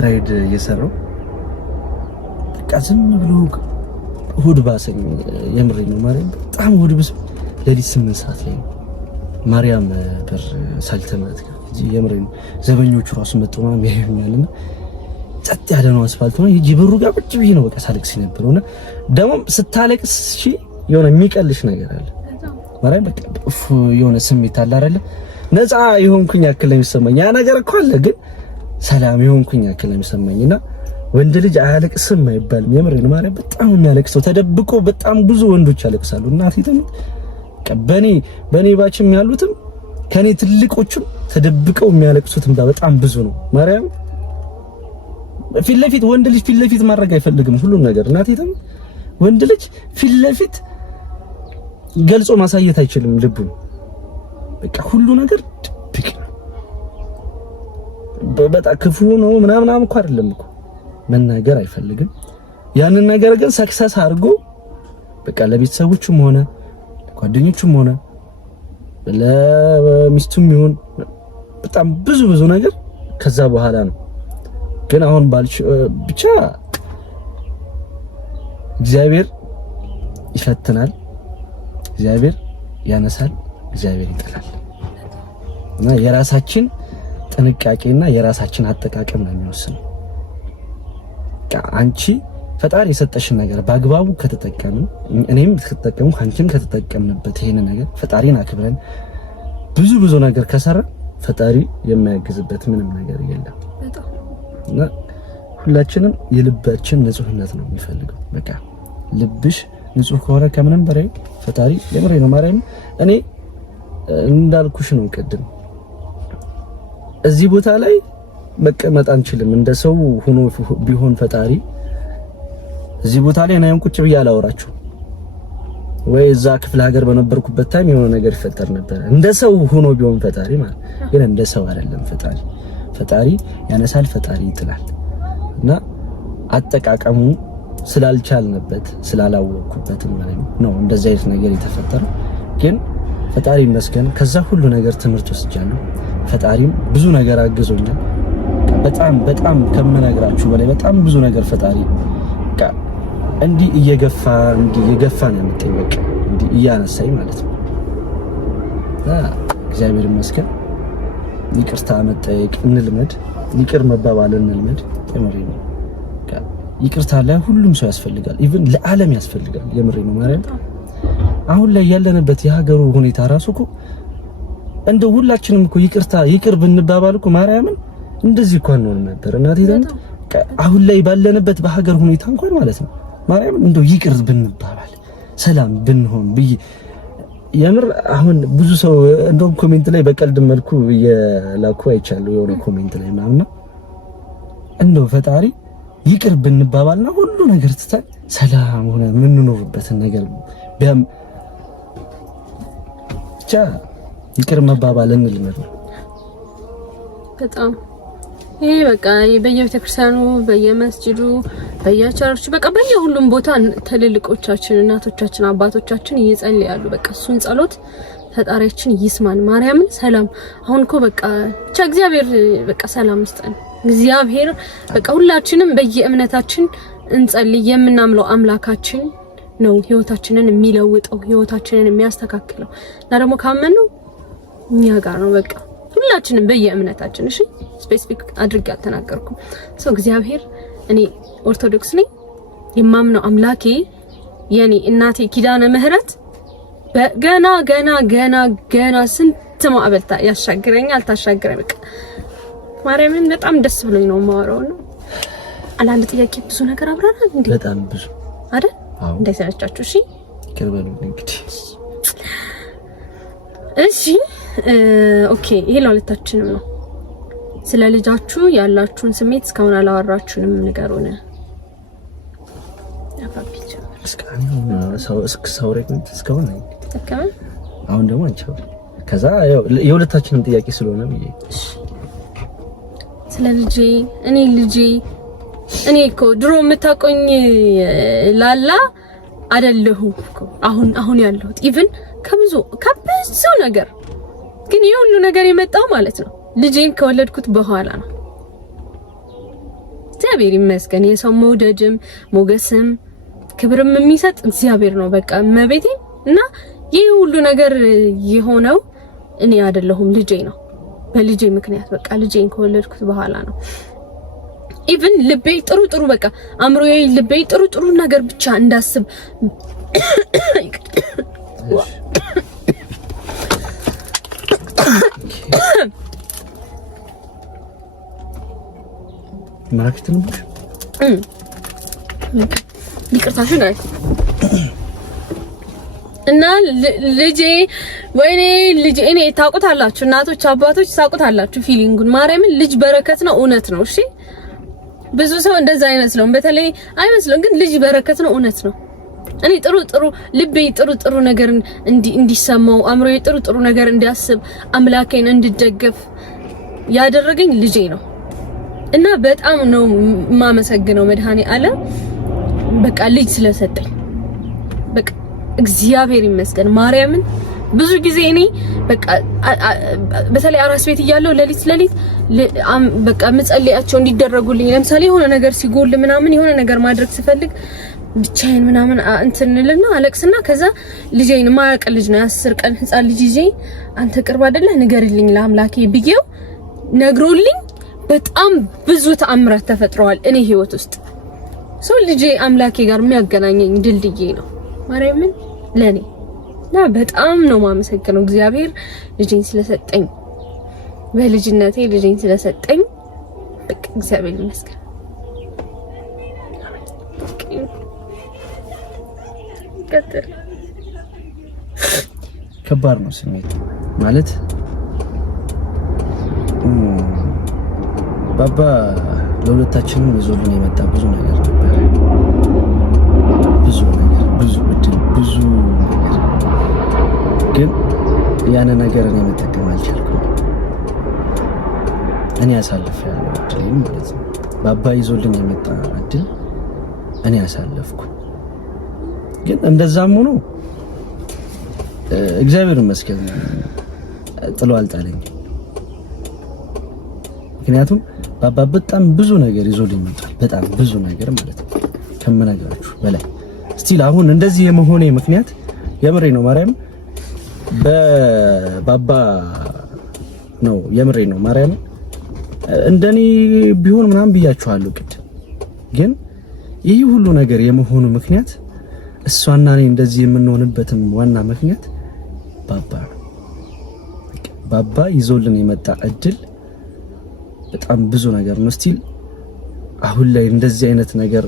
ራይድ እየሰራሁ በቃ ዝም ብሎ እሑድ ባሰኝ የምሬን ነው ማርያም በጣም እሑድ ብስ ሌሊት 8 ሰዓት ላይ ማርያም በር ሳልተማት የምሬን ዘበኞቹ ራሱ መጥተው ነው የሚያዩኛልና ጸጥ ያለ ነው አስፋልት ነው ይጂ በሩ ጋር ቁጭ ብዬ ነው በቃ ሳለቅስ ነበርና ደግሞ ስታለቅስ እሺ የሆነ የሚቀልሽ ነገር አለ ማርያም በቃ የሆነ ስሜት አለ አይደል ነፃ ይሆንኩኝ ያክል ነው የሚሰማኝ ያ ነገር እኮ አለ ግን ሰላም ይሆንኩኝ ያክል ነው የሚሰማኝና ወንድ ልጅ አያለቅስም አይባልም የምሬን ማርያም በጣም የሚያለቅሰው ተደብቆ በጣም ብዙ ወንዶች ያለቅሳሉ እናቴ ተም በኔ ባችም ያሉትም ከኔ ትልቆቹም ተደብቀው የሚያለቅሱትም በጣም ብዙ ነው ማርያም ፊት ለፊት ወንድ ልጅ ፊት ለፊት ማድረግ አይፈልግም ሁሉን ነገር እናቴ ተም ወንድ ልጅ ፊት ለፊት ገልጾ ማሳየት አይችልም ልቡን በቃ ሁሉ ነገር ድብቅ ነው በጣም ክፉ ነው ምናምን እኮ አይደለም እኮ መናገር አይፈልግም ያንን ነገር ግን ሰክሰስ አድርጎ በቃ ለቤተሰቦቹም ሆነ ጓደኞቹም ሆነ ለሚስቱም ይሁን በጣም ብዙ ነገር ከዛ በኋላ ነው ግን አሁን ባልሽ ብቻ እግዚአብሔር ይፈትናል እግዚአብሔር ያነሳል እግዚአብሔር ይጥላል እና የራሳችን ጥንቃቄና የራሳችን አጠቃቀም ነው የሚወስነው አንቺ ፈጣሪ የሰጠሽን ነገር በአግባቡ ከተጠቀምን እኔም ከተጠቀሙ አንቺም ከተጠቀምንበት ይሄን ነገር ፈጣሪን አክብረን ብዙ ነገር ከሰራ ፈጣሪ የማያግዝበት ምንም ነገር የለም እና ሁላችንም የልባችን ንጹህነት ነው የሚፈልገው በቃ ልብሽ ንጹህ ከሆነ ከምንም በላይ ፈጣሪ የምሬ ነው ማርያም እኔ እንዳልኩሽ ነው ቅድም እዚህ ቦታ ላይ መቀመጥ አንችልም እንደ ሰው ሆኖ ቢሆን ፈጣሪ እዚህ ቦታ ላይ እናም ቁጭ ብዬ አላወራችሁ ወይ እዛ ክፍለ ሀገር በነበርኩበት ታይም የሆነ ነገር ይፈጠር ነበር እንደ ሰው ሆኖ ቢሆን ፈጣሪ ማለት ግን እንደ ሰው አይደለም ፈጣሪ ያነሳል ፈጣሪ ይጥላል እና አጠቃቀሙ ስላልቻልንበት ስላላወቅኩበት ነው እንደዚህ አይነት ነገር የተፈጠረው ግን ፈጣሪ ይመስገን ከዛ ሁሉ ነገር ትምህርት ወስጃለሁ ፈጣሪም ብዙ ነገር አግዞኛል በጣም ከመነግራችሁ በላይ በጣም ብዙ ነገር ፈጣሪ እንዲህ እየገፋ ነው የምትጠይቅ እንዲህ እያነሳኝ ማለት ነው እግዚአብሔር ይመስገን ይቅርታ መጠየቅ እንልመድ ይቅር መባባል እንልመድ የምሬ ነው ይቅርታ ለሁሉም ሰው ያስፈልጋል ኢቭን ለዓለም ያስፈልጋል የምሬ ነው ማርያም አሁን ላይ ያለንበት የሀገሩ ሁኔታ ራሱ እኮ እንደ ሁላችንም እኮ ይቅር ብንባባል እኮ ማርያምን እንደዚህ እኮ ነው ነበር እናቴ አሁን ላይ ባለንበት በሀገር ሁኔታ እንኳን ማለት ነው ማርያም እንደው ይቅር ብንባባል ሰላም ብንሆን ብዬ የምር አሁን ብዙ ሰው እንደውም ኮሜንት ላይ በቀልድ መልኩ የላኩ አይቻለሁ የሆነ ኮሜንት ላይ ምናምን እንደው ፈጣሪ ይቅር ብንባባልና ሁሉ ነገር ትተን ሰላም ሆነ የምንኖርበትን ነገር ብቻ ይቅር መባባልን ልመድ በጣም ይሄ በቃ በየቤተክርስቲያኑ በየመስጂዱ በየቸርቹ በቃ በየሁሉም ቦታ ትልልቆቻችን እናቶቻችን አባቶቻችን ይጸልያሉ በቃ እሱን ጸሎት ፈጣሪያችን ይስማን ማርያምን ሰላም አሁን እኮ በቃ እግዚአብሔር በቃ ሰላም ይስጠን እግዚአብሔር በቃ ሁላችንም በየእምነታችን እንጸልይ የምናምለው አምላካችን ነው ህይወታችንን የሚለውጠው ህይወታችንን የሚያስተካክለው እና ደግሞ ካመነው እኛ ጋር ነው በቃ ሁላችንም በየእምነታችን እሺ ስፔሲፊክ አድርጌ አልተናገርኩም እግዚአብሔር እኔ ኦርቶዶክስ ነኝ የማምነው አምላኬ የኔ እናቴ ኪዳነ ምህረት ገና ስንት ማዕበልታ ያሻግረኛል ታሻግረኝ በቃ ማርያምን በጣም ደስ ብሎኝ ነው የማወራው ነው አንዳንድ ጥያቄ ብዙ ነገር አብራራል እንዴ በጣም ብዙ አይደል እንዳይሰለቻችሁ እሺ ከርበሉ እንግዲህ እሺ ኦኬ ይሄ ለሁለታችንም ነው ስለ ልጃችሁ ያላችሁን ስሜት እስካሁን አላወራችሁንም ንገሩን እስካሁን ደግሞ አንቺ ከዛ የሁለታችንን ጥያቄ ስለሆነ ብዬ ስለ ልጄ እኔ እኮ ድሮ የምታቆኝ ላላ አይደለሁም እኮ አሁን ያለሁት ኢቭን ከብዙ ነገር ግን የሁሉ ነገር የመጣው ማለት ነው ልጄን ከወለድኩት በኋላ ነው። እግዚአብሔር ይመስገን። የሰው መውደድም ሞገስም ክብርም የሚሰጥ እግዚአብሔር ነው። በቃ መቤቴ እና ይሄ ሁሉ ነገር የሆነው እኔ አይደለሁም ልጄ ነው። በልጄ ምክንያት በቃ ልጄን ከወለድኩት በኋላ ነው። ኢቭን ልቤ ጥሩ በቃ አምሮዬ ልቤ ጥሩ ነገር ብቻ እንዳስብ ማክትንሽ ይቅርታሽ ነው እና ልጄ ወይኔ ልጄ እኔ ታውቁታላችሁ፣ እናቶች አባቶች ታውቁታላችሁ ፊሊንጉን። ማርያምን ልጅ በረከት ነው፣ እውነት ነው። እሺ ብዙ ሰው እንደዛ አይመስለውም፣ በተለይ አይመስለውም፣ ግን ልጅ በረከት ነው፣ እውነት ነው። እኔ ጥሩ ልቤ ጥሩ ነገር እንዲሰማው አእምሮዬ ጥሩ ነገር እንዲያስብ አምላኬን እንድደገፍ ያደረገኝ ልጄ ነው እና በጣም ነው የማመሰግነው መድኃኔዓለም በቃ ልጅ ስለሰጠኝ። በቃ እግዚአብሔር ይመስገን ማርያምን። ብዙ ጊዜ እኔ በቃ በተለይ አራስ ቤት እያለሁ ሌሊት በቃ መጸለያቸው እንዲደረጉልኝ ለምሳሌ የሆነ ነገር ሲጎል ምናምን የሆነ ነገር ማድረግ ስፈልግ ብቻዬን ምናምን እንትንልና አለቅስና ከዛ ልጄን ማያውቅ ልጅ ነው 10 ቀን ህፃን ልጅ ይዤ አንተ ቅርብ አይደለ ንገርልኝ ለአምላኬ ብዬው ነግሮልኝ በጣም ብዙ ተአምራት ተፈጥረዋል እኔ ህይወት ውስጥ። ሰው ልጄ አምላኬ ጋር የሚያገናኘኝ ድልድዬ ነው ማርያምን ለኔ እና በጣም ነው ማመሰግነው እግዚአብሔር ልጄን ስለሰጠኝ፣ በልጅነቴ ልጄን ስለሰጠኝ በቃ እግዚአብሔር ይመስገን። ከባድ ነው ስሜት ማለት ባባ ለሁለታችንም ይዞልን የመጣ ብዙ ነገር ነበር። ብዙ ነገር ግን ያን ነገር እኔ መጠቀም አልቻልኩም። እኔ ያሳልፈው እድል ማለት ነው። ባባ ይዞልን የመጣ እድል እኔ ያሳለፍኩ። ግን እንደዛም ሆኖ እግዚአብሔር ይመስገን ጥሎ አልጣለኝ። ምክንያቱም ባባ በጣም ብዙ ነገር ይዞልኝ መጥቷል። በጣም ብዙ ነገር ማለት ነው ከመናገራችሁ በላይ ስቲል አሁን እንደዚህ የመሆኔ ምክንያት የምሬ ነው ማርያም በባባ ነው። የምሬ ነው ማርያም እንደኔ ቢሆን ምናምን ብያችኋለሁ ቅድም። ግን ይህ ሁሉ ነገር የመሆኑ ምክንያት እሷና እኔ እንደዚህ የምንሆንበትም ዋና ምክንያት ባባ ነው። ባባ ይዞልን የመጣ እድል በጣም ብዙ ነገር ነው። ስቲል አሁን ላይ እንደዚህ አይነት ነገር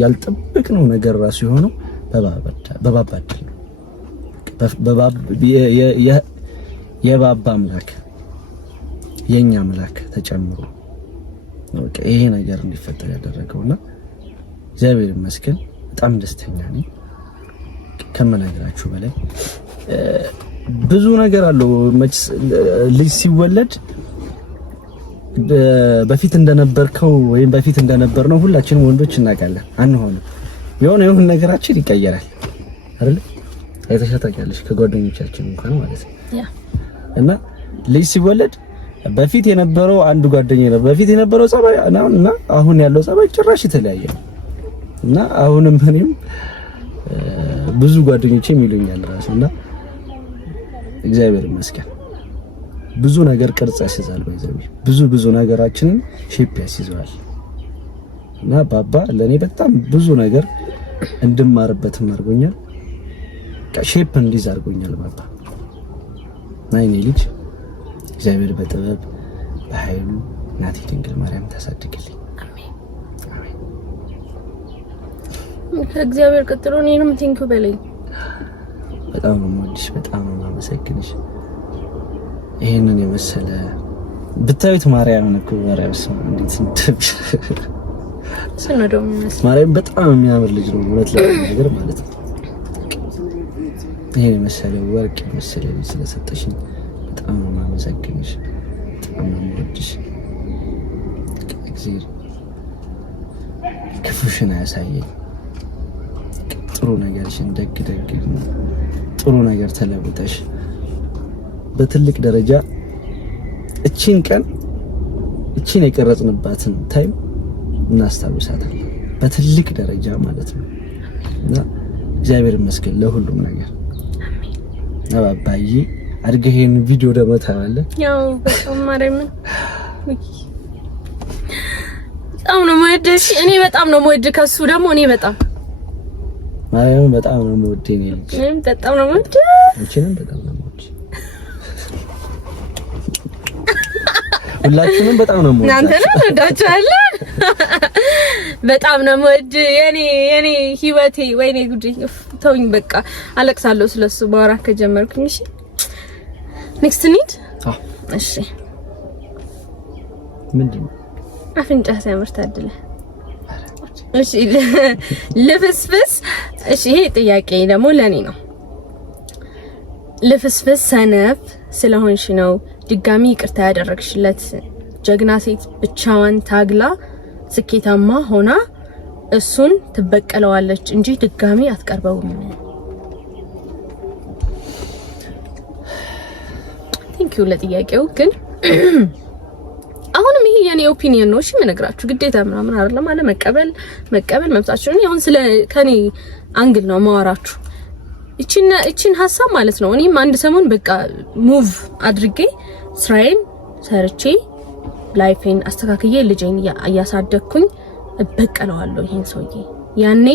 ያልጠበቅነው ነገር ራሱ የሆነው በባባ እድል ነው። የባባ አምላክ የኛ አምላክ ተጨምሮ በቃ ይሄ ነገር እንዲፈጠር ያደረገውና እግዚአብሔር ይመስገን በጣም ደስተኛ ነኝ ከመናገራችሁ በላይ። ብዙ ነገር አለው መች ልጅ ሲወለድ በፊት እንደነበርከው ወይም በፊት እንደነበርነው ሁላችንም ወንዶች እናውቃለን አንሆንም። የሆነ ነገራችን ይቀየራል አይደል? አይተሻታለሽ ከጓደኞቻችን እንኳን ማለት ነው። እና ልጅ ሲወለድ በፊት የነበረው አንድ ጓደኛ ነው በፊት የነበረው ጸባይ እና አሁን ያለው ጸባይ ጭራሽ የተለያየ ነው። እና አሁንም እኔም ብዙ ጓደኞቼም ይሉኛል ራሱና እግዚአብሔር ይመስገን ብዙ ነገር ቅርጽ ያስይዛል። ብዙ ነገራችንን ሼፕ ያስይዘዋል። እና ባባ ለኔ በጣም ብዙ ነገር እንድማርበትም አድርጎኛል። ሼፕ እንዲዝ አድርጎኛል ባባ። ናይኔ ልጅ እግዚአብሔር በጥበብ በኃይሉ እናቴ ድንግል ማርያም ታሳድግልኝ። አሜን አሜን። ከእግዚአብሔር ቀጥሎ እኔንም ቴንኪው በለኝ። በጣም ነው የምወድሽ፣ በጣም ነው የማመሰግንሽ። ይሄንን የመሰለ ብታዩት ማርያም እኮ ማርያም ሰው እንዴት እንደብሽ ሰነዶም ማርያም በጣም የሚያምር ልጅ ነው ማለት ነገር ማለት ነው። ይሄን የመሰለ ወርቅ የመሰለ ልጅ ስለሰጠሽኝ በጣም ነው የማመሰግንሽ። በጣም ነው የምወድሽ። እግዚአብሔር ክፉሽን አያሳየኝ። ጥሩ ነገርሽን ደግ ጥሩ ነገር ተለውጠሽ በትልቅ ደረጃ እቺን ቀን እቺን የቀረጽንባትን ታይም እናስታውሳታለን በትልቅ ደረጃ ማለት ነው። እና እግዚአብሔር ይመስገን ለሁሉም ነገር። አባዬ አድርገህ ይሄን ቪዲዮ ደግሞ ታያለህ። ያው በጣም ማረምን በጣም ነው የምወድሽ። እኔ በጣም ነው የምወድህ። ከሱ ደግሞ እኔ በጣም ማርያም በጣም ነው የምወድህ። እኔም በጣም ነው የምወድህ። አንቺንም በጣም ነው የምወድህ። ሁላችንም በጣም ነው የምወድህ። እናንተንም ወዳችኋለሁ። በጣም ነው የምወድህ የኔ ህይወቴ። ወይኔ ጉዴ ተውኝ በቃ አለቅሳለሁ ስለሱ ማውራት ከጀመርኩኝ። እሺ ኔክስት ኒድ እሺ ምንድነው? አፍንጫ ሲያምር ታድለ። እሺ ልፍስፍስ። እሺ ይሄ ጥያቄ ደግሞ ለኔ ነው። ልፍስፍስ ሰነፍ ስለሆንሽ ነው ድጋሚ ይቅርታ ያደረግሽለት? ጀግና ሴት ብቻዋን ታግላ ስኬታማ ሆና እሱን ትበቀለዋለች እንጂ ድጋሚ አትቀርበውም። ቴንኪው ለጥያቄው። ግን አሁንም ይሄ የኔ ኦፒኒየን ነው። እሺ የምነግራችሁ ግዴታ ምናምን አይደለም። አለ መቀበል መብታችሁ ነው። አሁን ስለ ከኔ አንግል ነው ማወራችሁ። እቺን ሐሳብ ማለት ነው። እኔም አንድ ሰሞን በቃ ሙቭ አድርጌ ስራዬን ሰርቼ ላይፌን አስተካክዬ ልጄን እያሳደግኩኝ እበቀለዋለሁ ይሄን ሰውዬ። ያኔ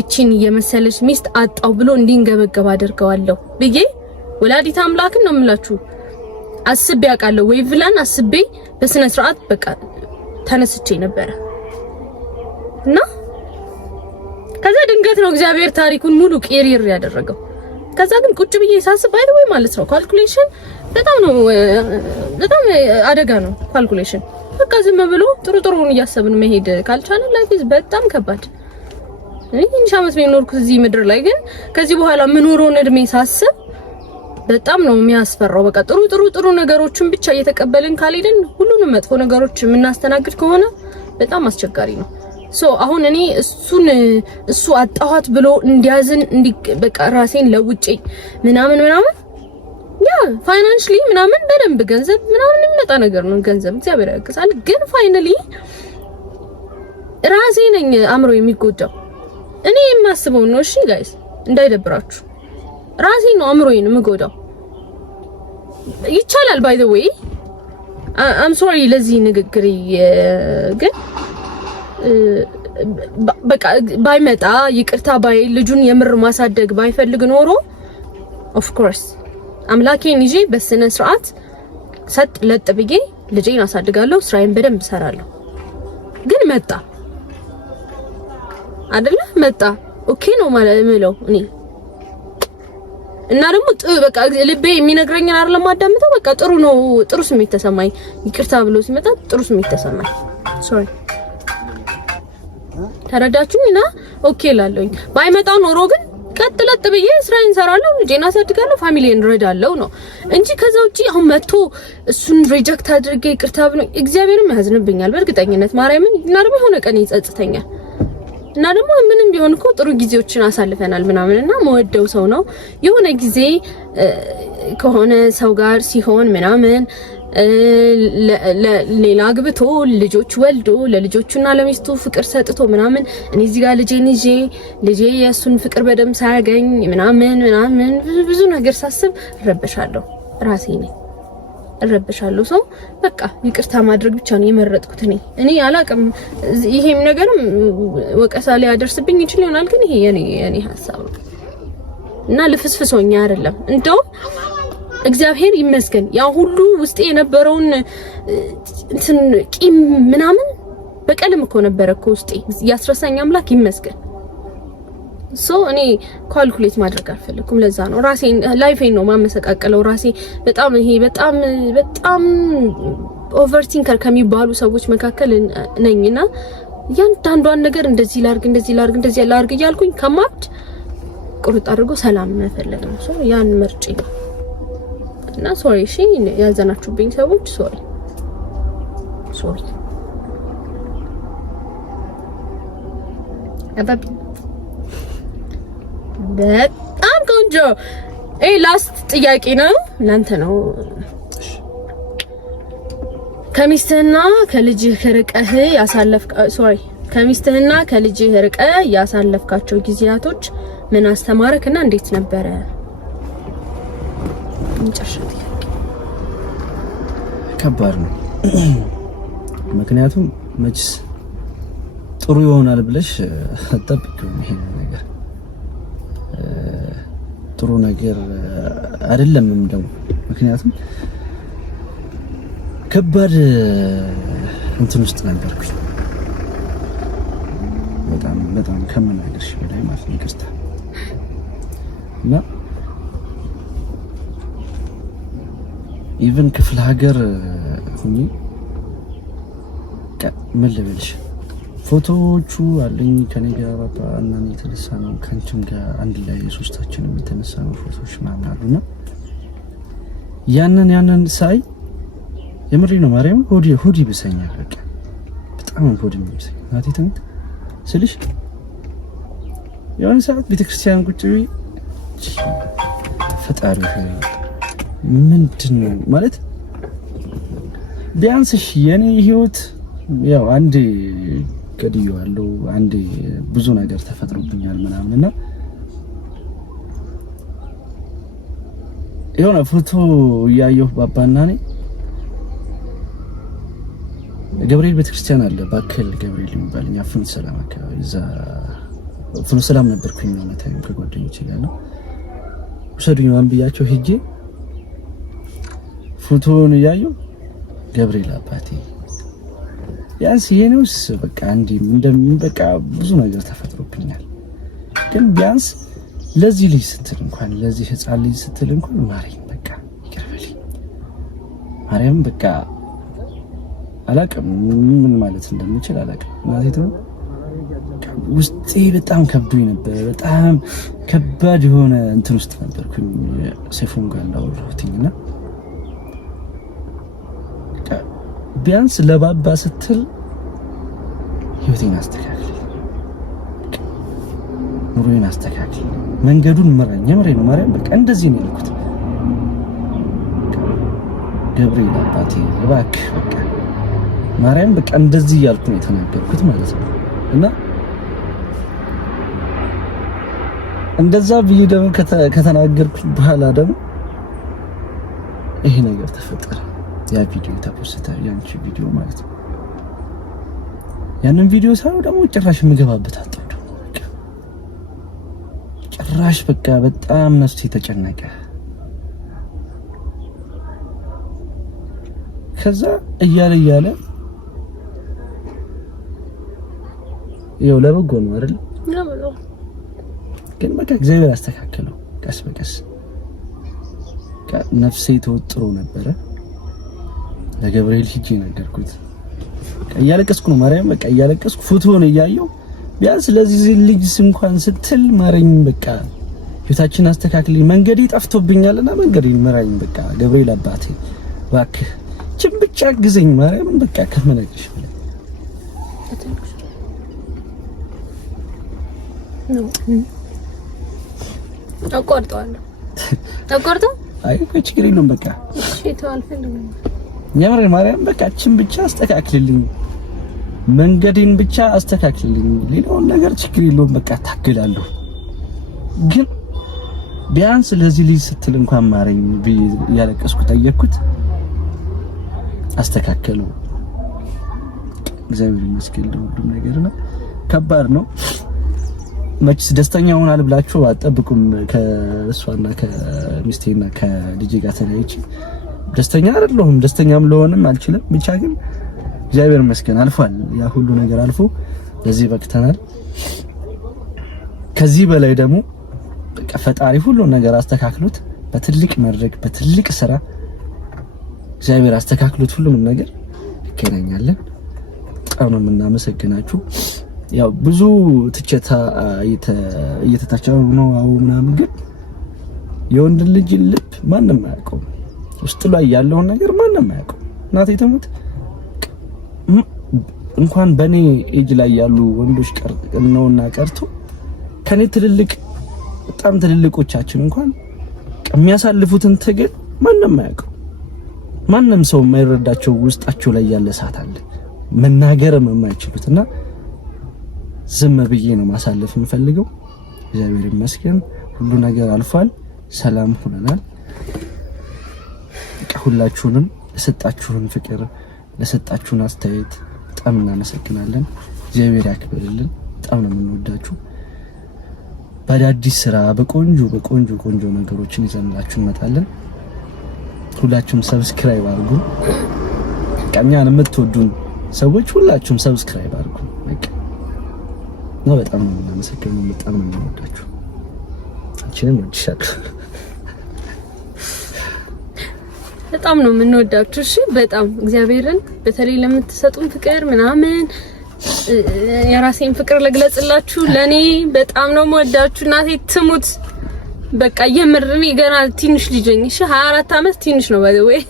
እቺን የመሰለች ሚስት አጣው ብሎ እንዲንገበገብ አደርገዋለሁ ብዬ ወላዲተ አምላክን ነው የምላችሁ አስቤ አውቃለሁ። ወይ ብላን አስቤ በስነ ስርዓት በቃ ተነስቼ ነበር እና ከዛ ድንገት ነው እግዚአብሔር ታሪኩን ሙሉ ቄሪር ያደረገው። ከዛ ግን ቁጭ ብዬ ሳስብ አይደል ወይ ማለት ነው ካልኩሌሽን በጣም አደጋ ነው ካልኩሌሽን። በቃ ዝም ብሎ ጥሩን እያሰብን መሄድ ካልቻለ ላይፍ ኢዝ በጣም ከባድ። እኔ ትንሽ ዓመት ነው የኖርኩት እዚህ ምድር ላይ፣ ግን ከዚህ በኋላ ምኖረውን እድሜ ሳስብ በጣም ነው የሚያስፈራው። በቃ ጥሩ ነገሮችን ብቻ እየተቀበልን ካልሄድን ሁሉንም መጥፎ ነገሮች የምናስተናግድ ከሆነ በጣም አስቸጋሪ ነው። አሁን እኔ እሱ አጣኋት ብሎ እንዲያዝን በቃ ራሴን ለውጬ ምናምን ያ ፋይናንሻሊ ምናምን በደንብ ገንዘብ ምናምን የሚመጣ ነገር ነው። ገንዘብ እግዚአብሔር ያግዛል። ግን ፋይናሊ ራሴ ነኝ አእምሮ የሚጎዳው። እኔ የማስበው ነው። እሺ ጋይስ እንዳይደብራችሁ፣ ራሴ ነው አእምሮዬን የምጎዳው። ይቻላል ባይ ዘ ዌይ አም ሶሪ ለዚህ ንግግር ግን በቃ ባይመጣ ይቅርታ ባይ ልጁን የምር ማሳደግ ባይፈልግ ኖሮ ኦፍ ኮርስ አምላኬን ይዤ በስነ ስርዓት ሰጥ ለጥ ብዬ ልጄን አሳድጋለሁ፣ ስራዬን በደንብ እሰራለሁ። ግን መጣ አይደለ? መጣ ኦኬ ነው ማለት ምለው እኔ እና ደግሞ በቃ ልቤ የሚነግረኝን አይደለም ማዳምጠው። በቃ ጥሩ ነው፣ ጥሩ ስሜት ተሰማኝ። ይቅርታ ብሎ ሲመጣ ጥሩ ስሜት ተሰማኝ። ሶሪ ተረዳችሁኝና ኦኬ ላለኝ። ባይመጣው ኖሮ ግን ቀጥለጥ ብዬ ስራዬን እሰራለሁ፣ ልጄን አሳድጋለሁ፣ ፋሚሊዬን እረዳለሁ ነው እንጂ ከዛ ውጪ አሁን መጥቶ እሱን ሪጀክት አድርጌ ይቅርታ ብሎ እግዚአብሔርም ያዝንብኛል በእርግጠኝነት ማርያምን። እና ደግሞ የሆነ ቀን ይጸጽተኛል። እና ደግሞ ምንም ቢሆን እኮ ጥሩ ጊዜዎችን አሳልፈናል ምናምንና መወደው ሰው ነው። የሆነ ጊዜ ከሆነ ሰው ጋር ሲሆን ምናምን ሌላ አግብቶ ልጆች ወልዶ ለልጆቹና ለሚስቱ ፍቅር ሰጥቶ ምናምን እኔ እዚህ ጋር ልጄ የሱን ፍቅር በደም ሳያገኝ ምናምን ብዙ ነገር ሳስብ እረበሻለሁ። ራሴ ነኝ እረበሻለሁ። ሰው በቃ ይቅርታ ማድረግ ብቻ ነው የመረጥኩት። እኔ አላቅም። ይሄም ነገርም ወቀሳ ላይ ያደርስብኝ ይችላል ይሆናል፣ ግን ይሄ የኔ ሐሳብ ነው እና ልፍስፍሶኛ አይደለም። እንደውም እግዚአብሔር ይመስገን ያ ሁሉ ውስጤ የነበረውን እንትን ቂም ምናምን በቀልም እኮ ነበረ እኮ ውስጤ ያስረሳኝ አምላክ ይመስገን። እኔ ካልኩሌት ማድረግ አልፈልኩም። ለዛ ነው ራሴን ላይፌን ነው ማመሰቃቀለው። ራሴ በጣም ኦቨርቲንከር ከሚባሉ ሰዎች መካከል ነኝና ያንዳንዷን ነገር እንደዚህ ላርግ እያልኩኝ ከማብድ ቁርጥ አድርጎ ሰላም መፈለግ ነው። ያን መርጬ ነው እና ሶሪ እሺ ያዘናችሁብኝ ሰዎች ሶሪ አባቢ በጣም ቆንጆ ላስት ጥያቄ ነው ላንተ ነው ከሚስትህና ከልጅህ ርቀህ ያሳለፍካቸው ጊዜያቶች ምን አስተማረክና እንዴት ነበረ? እንጨርሻት። ከባድ ነው። ምክንያቱም መችስ ጥሩ ይሆናል ብለሽ አትጠብቂውም። ይሄ ነገር ጥሩ ነገር አይደለም እንደው ምክንያቱም ከባድ እንትን ውስጥ ነበርኩኝ። በጣም ከመናገርሽ በላይ ማለት ነው። ይቅርታ እና ኢቭን ክፍለ ሀገር ሁኚ ምን ልበልሽ ፎቶዎቹ አለኝ ከኔ ጋር እና እኔ የተነሳ ነው ከአንቺም ጋር አንድ ላይ ሶስታችንም የተነሳ ነው ፎቶዎች ምናምን አሉና ያንን ሳይ የምሬ ነው ማርያም ሆዲ ብሰኛል። በቃ በጣም ሆዲ ብሰኝ ናቲ ተንት ስልሽ የሆነ ሰዓት ቤተክርስቲያን ቁጭ ብዬ ፈጣሪ ምንድነው ማለት ቢያንስ የኔ ህይወት ያው አንዴ ገድየዋለሁ፣ አንዴ ብዙ ነገር ተፈጥሮብኛል ምናምንና የሆነ ፎቶ ያየሁ ባባና ነኝ ገብርኤል ቤተክርስቲያን አለ ባከል ገብርኤል የሚባልኛ ፍኖተ ሰላም አካባቢ እዛ ፍኖተ ሰላም ነበርኩኝ ነው ታይም ከጓደኞቼ ጋር ነው ወሰዱኝ አንብያቸው ሄጄ ፎቶውን ያየሁ ገብርኤል አባቴ ያንስ የኔውስ በቃ አንዴ በቃ ብዙ ነገር ተፈጥሮብኛል፣ ግን ቢያንስ ለዚህ ልጅ ስትል እንኳን ለዚህ ህፃን ልጅ ስትል እንኳን ማርያም በቃ ይቅርበልኝ ማርያም በቃ አላቅም ምን ማለት እንደምችል አላቅም። ማለት ነው ውስጤ በጣም ከብዶኝ ነበር። በጣም ከባድ የሆነ እንትን ውስጥ ነበርኩኝ። ሰይፉን ጋር እንዳወራሁትኝና ቢያንስ ለባባ ስትል ህይወቴን አስተካክል፣ ኑሮዬን አስተካክል፣ መንገዱን ምራኝ። የምሬ ነው ማርያም በቃ እንደዚህ ነው ያልኩት። ገብርኤል አባቴ እባክህ በቃ ማርያም በቃ እንደዚህ ያልኩ ነው የተናገርኩት ማለት ነው። እና እንደዛ ብዬ ደግሞ ከተናገርኩ በኋላ ደግሞ ይሄ ነገር ተፈጠረ። ያ ቪዲዮ ተፖስተ ያንቺ ቪዲዮ ማለት ነው። ያንን ቪዲዮ ሳይው ደግሞ ጭራሽ የምገባበት አጣሁ። ደግሞ በቃ ጭራሽ በቃ በጣም ነፍሴ ተጨነቀ። ከዛ እያለ ያው ለበጎ ነው አይደል? ግን በቃ እግዚአብሔር አስተካከለው ቀስ በቀስ። ነፍሴ ተወጥሮ ነበረ። ለገብርኤል ሂጂ ነገርኩት። እያለቀስኩ ነው ማርያም በቃ እያለቀስኩ ፎቶውን እያየሁ ቢያንስ ለዚህ ልጅ እንኳን ስትል ማረኝ በቃ ህይወታችን አስተካክልኝ፣ መንገዴ ጠፍቶብኛልና መንገዴን መራኝ በቃ ገብርኤል አባቴ እባክህ ችን ብቻ ግዘኝ ማርያምን በቃ ከመነግርሽ በላይ ነው። አቋርጦ አይ ችግር የለውም በቃ እሺ ተዋልፈልኝ የምሬ ማርያም በቃ ችን ብቻ አስተካክልልኝ፣ መንገዴን ብቻ አስተካክልልኝ፣ ሌላውን ነገር ችግር የለውም በቃ ታገላለሁ። ግን ቢያንስ ለዚህ ልጅ ስትል እንኳን ማረኝ ያለቀስኩ ጠየቅኩት፣ አስተካከለው። እግዚአብሔር ይመስገን ለሁሉም ነገር ነው። ከባድ ነው መችስ ደስተኛ ሆናል ብላችሁ አጠብቁም። ከእሷና ከሚስቴና ከልጄ ጋር ተለያይቼ ደስተኛ አይደለሁም፣ ደስተኛም ልሆንም አልችልም። ብቻ ግን እግዚአብሔር ይመስገን አልፏል። ያ ሁሉ ነገር አልፎ ለዚህ በቅተናል። ከዚህ በላይ ደግሞ በቃ ፈጣሪ ሁሉን ነገር አስተካክሎት በትልቅ መድረክ በትልቅ ስራ እግዚአብሔር አስተካክሎት ሁሉም ነገር ይገናኛለን። በጣም ነው የምናመሰግናችሁ። ያው ብዙ ትችታ እየተታቻው ነው አው ምናምን፣ ግን የወንድ ልጅ ልብ ማንም አያውቀውም። ውስጥ ላይ ያለውን ነገር ማንም አያውቀው። እናቴ ተሙት እንኳን በኔ ኤጅ ላይ ያሉ ወንዶች ነውና ቀርቶ ከኔ ትልልቅ በጣም ትልልቆቻችን እንኳን የሚያሳልፉትን ትግል ማንም አያውቀው። ማንም ሰው የማይረዳቸው ውስጣቸው ላይ ያለ እሳት አለ መናገርም የማይችሉትና ዝም ብዬ ነው ማሳለፍ የምፈልገው። እግዚአብሔር ይመስገን ሁሉ ነገር አልፏል፣ ሰላም ሆነናል። ሁላችሁንም ለሰጣችሁን ፍቅር ለሰጣችሁን አስተያየት በጣም እናመሰግናለን። እግዚአብሔር ያክብርልን። በጣም ነው የምንወዳችሁ። በአዳዲስ ስራ በቆንጆ ነገሮችን ይዘንላችሁ እንመጣለን። ሁላችሁም ሰብስክራይብ አድርጉ። ቀኛን የምትወዱን ሰዎች ሁላችሁም ሰብስክራይብ አድርጉ። በቃ ነው። በጣም ነው የምናመሰግነው። በጣም ነው የምንወዳችሁ። አንቺንም ወድሻለሁ። በጣም ነው የምንወዳችሁ። እሺ በጣም እግዚአብሔርን በተለይ ለምትሰጡን ፍቅር ምናምን የራሴን ፍቅር ለግለጽላችሁ። ለኔ በጣም ነው የምወዳችሁ። እናቴ ትሙት በቃ የምርኔ ገና ትንሽ ልጅ ነኝ። እሺ 24 አመት ትንሽ ነው ወይ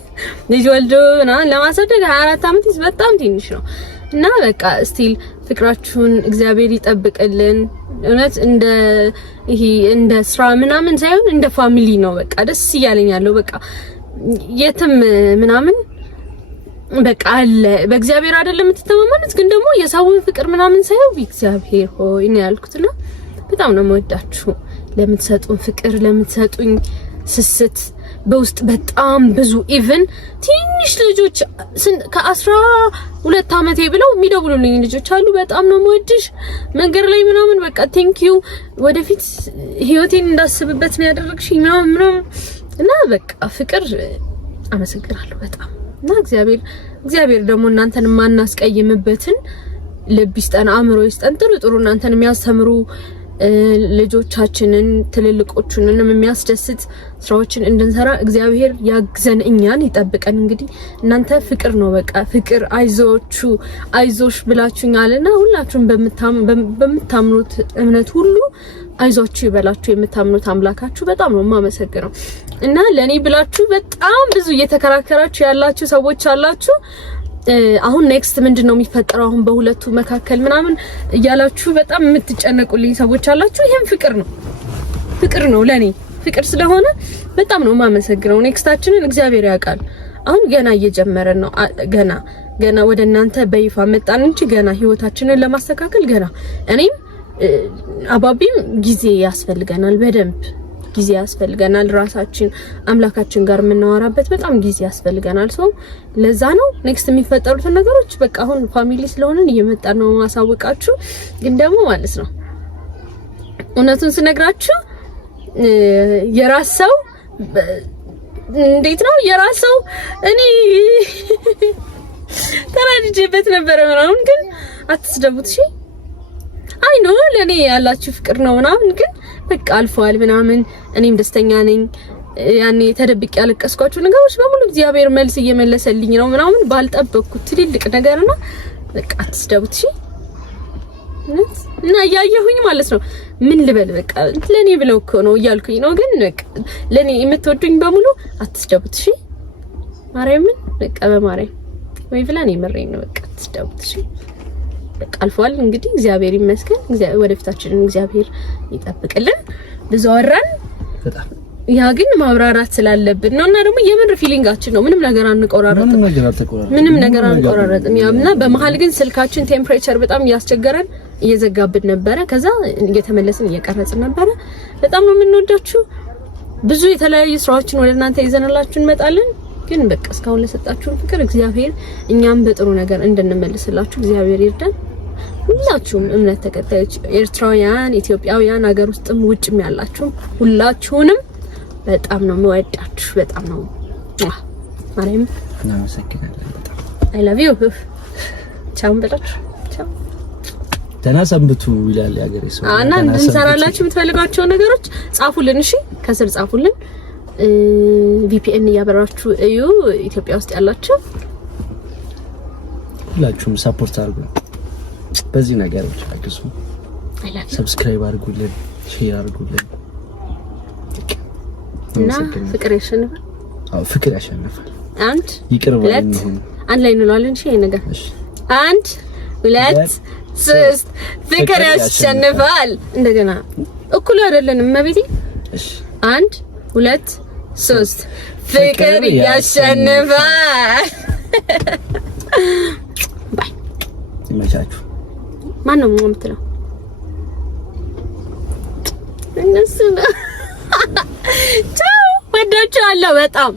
ልጅ ወልዶ እና ለማሳደግ 24 አመት በጣም ትንሽ ነው እና በቃ ስቲል ፍቅራችሁን እግዚአብሔር ይጠብቅልን። እውነት እንደ ስራ ምናምን ሳይሆን እንደ ፋሚሊ ነው። በቃ ደስ እያለኝ ያለው በቃ የትም ምናምን በቃ አለ በእግዚአብሔር አይደለም የምትተማመኑት፣ ግን ደግሞ የሰውን ፍቅር ምናምን ሳይሆን እግዚአብሔር ሆይ ነው ያልኩትና በጣም ነው የምወዳችሁ። ለምትሰጡን ፍቅር ለምትሰጡኝ ስስት በውስጥ በጣም ብዙ ኢቭን ትንሽ ልጆች ከ12 አመቴ ብለው የሚደውሉልኝ ልጆች አሉ። በጣም ነው የምወድሽ መንገድ ላይ ምናምን በቃ ቴንክ ዩ ወደፊት ህይወቴን እንዳስብበት ነው ያደረግሽኝ ምናምን እና በቃ ፍቅር አመሰግናለሁ በጣም እና እግዚአብሔር ደግሞ እናንተን ማናስቀይምበትን ልብ ይስጠን፣ አእምሮ ይስጠን። ጥሩ እናንተን የሚያስተምሩ ልጆቻችንን ትልልቆቹንም የሚያስደስት ስራዎችን እንድንሰራ እግዚአብሔር ያግዘን፣ እኛን ይጠብቀን። እንግዲህ እናንተ ፍቅር ነው በቃ ፍቅር አይዞሽ ብላችሁኛልና ሁላችሁም በምታምኑት እምነት ሁሉ አይዟችሁ ይበላችሁ የምታምኑት አምላካችሁ በጣም ነው የማመሰግነው። እና ለኔ ብላችሁ በጣም ብዙ እየተከራከራችሁ ያላችሁ ሰዎች አላችሁ። አሁን ኔክስት ምንድነው የሚፈጠረው አሁን በሁለቱ መካከል ምናምን እያላችሁ በጣም የምትጨነቁልኝ ሰዎች አላችሁ። ይሄም ፍቅር ነው ለኔ ፍቅር ስለሆነ በጣም ነው የማመሰግነው። ኔክስታችንን እግዚአብሔር ያውቃል። አሁን ገና እየጀመረን ነው። ገና ወደ እናንተ በይፋ መጣን እንጂ ገና ህይወታችንን ለማስተካከል ገና እኔም አባቢም ጊዜ ያስፈልገናል፣ በደንብ ጊዜ ያስፈልገናል። ራሳችን አምላካችን ጋር የምናወራበት በጣም ጊዜ ያስፈልገናል። ሰው ለዛ ነው ኔክስት የሚፈጠሩት ነገሮች በቃ አሁን ፋሚሊ ስለሆነን እየመጣ ነው ማሳወቃችሁ። ግን ደግሞ ማለት ነው እውነቱን ስነግራችሁ የራስ ሰው እንዴት ነው የራስ ሰው እኔ ተናድጄበት ነበረ ምናምን፣ ግን አትስደቡት እሺ። አይ ነው ለኔ ያላችሁ ፍቅር ነው ምናምን፣ ግን በቃ አልፏል ምናምን። እኔም ደስተኛ ነኝ። ያኔ ተደብቄ ያለቀስኳቸው ነገሮች በሙሉ እግዚአብሔር መልስ እየመለሰልኝ ነው ምናምን ባልጠበቅኩት ትልልቅ ነገርና በቃ አትስደቡት እሺ። እና ያየሁኝ ማለት ነው ምን ልበል በቃ ለኔ ብለው እኮ ነው እያልኩኝ ነው። ግን በቃ ለኔ የምትወዱኝ በሙሉ አትስደቡት እሺ። ማርያምን በቃ በማርያም ወይ ብላኔ መረኝ ነው በቃ አትስደቡት እሺ። በቃ አልፏል እንግዲህ እግዚአብሔር ይመስገን። ወደፊታችንን እግዚአብሔር ይጠብቅልን። ብዙ አወራን በጣም ያ ግን ማብራራት ስላለብን ነውና ደግሞ የምን ፊሊንጋችን ነው። ምንም ነገር አንቆራረጥም። ያና በመሃል ግን ስልካችን ቴምፕሬቸር በጣም እያስቸገረን እየዘጋብን ነበረ። ከዛ እየተመለስን እየቀረጽን ነበረ። በጣም ነው የምንወዳችሁ። ብዙ የተለያዩ ስራዎችን ወደ እናንተ ይዘንላችሁ እንመጣለን። ግን በቃ እስካሁን ለሰጣችሁን ፍቅር እግዚአብሔር እኛም በጥሩ ነገር እንድንመልስላችሁ እግዚአብሔር ይርዳን። ሁላችሁም እምነት ተከታዮች ኤርትራውያን፣ ኢትዮጵያውያን ሀገር ውስጥም ውጭም ያላችሁ ሁላችሁንም በጣም ነው የምወዳችሁ። በጣም ነው ማርያም እናመሰግናለን። በጣም አይ ላቭ ዩ ቻው በላችሁ። ቻው ደህና ሰንብቱ ይላል ያገሬ ሰው። እና እንድንሰራላችሁ የምትፈልጓቸው ነገሮች ጻፉልን እሺ፣ ከስር ጻፉልን። VPN እያበራችሁ እዩ። ኢትዮጵያ ውስጥ ያላችሁ ሁላችሁም ሰፖርት አድርጉ። በዚህ ነገር ብቻ አግዙ። ሰብስክራይብ አድርጉልን፣ ሼር አድርጉልን እና ፍቅር ያሸንፋል። አዎ ፍቅር ያሸንፋል። አንድ ይቅር በለኝ አንድ ላይ እንለዋለን። እሺ ይሄ ነገር 1 2 3 ፍቅር ያሸንፋል። እንደገና እኩል አይደለንም መቤቴ። እሺ 1 2 3 ፍቅር ያሸንፋል። ባይ ይመቻችሁ። ማን ነው የምትለው? እነሱ ነው። ቻው ወዳችኋለሁ በጣም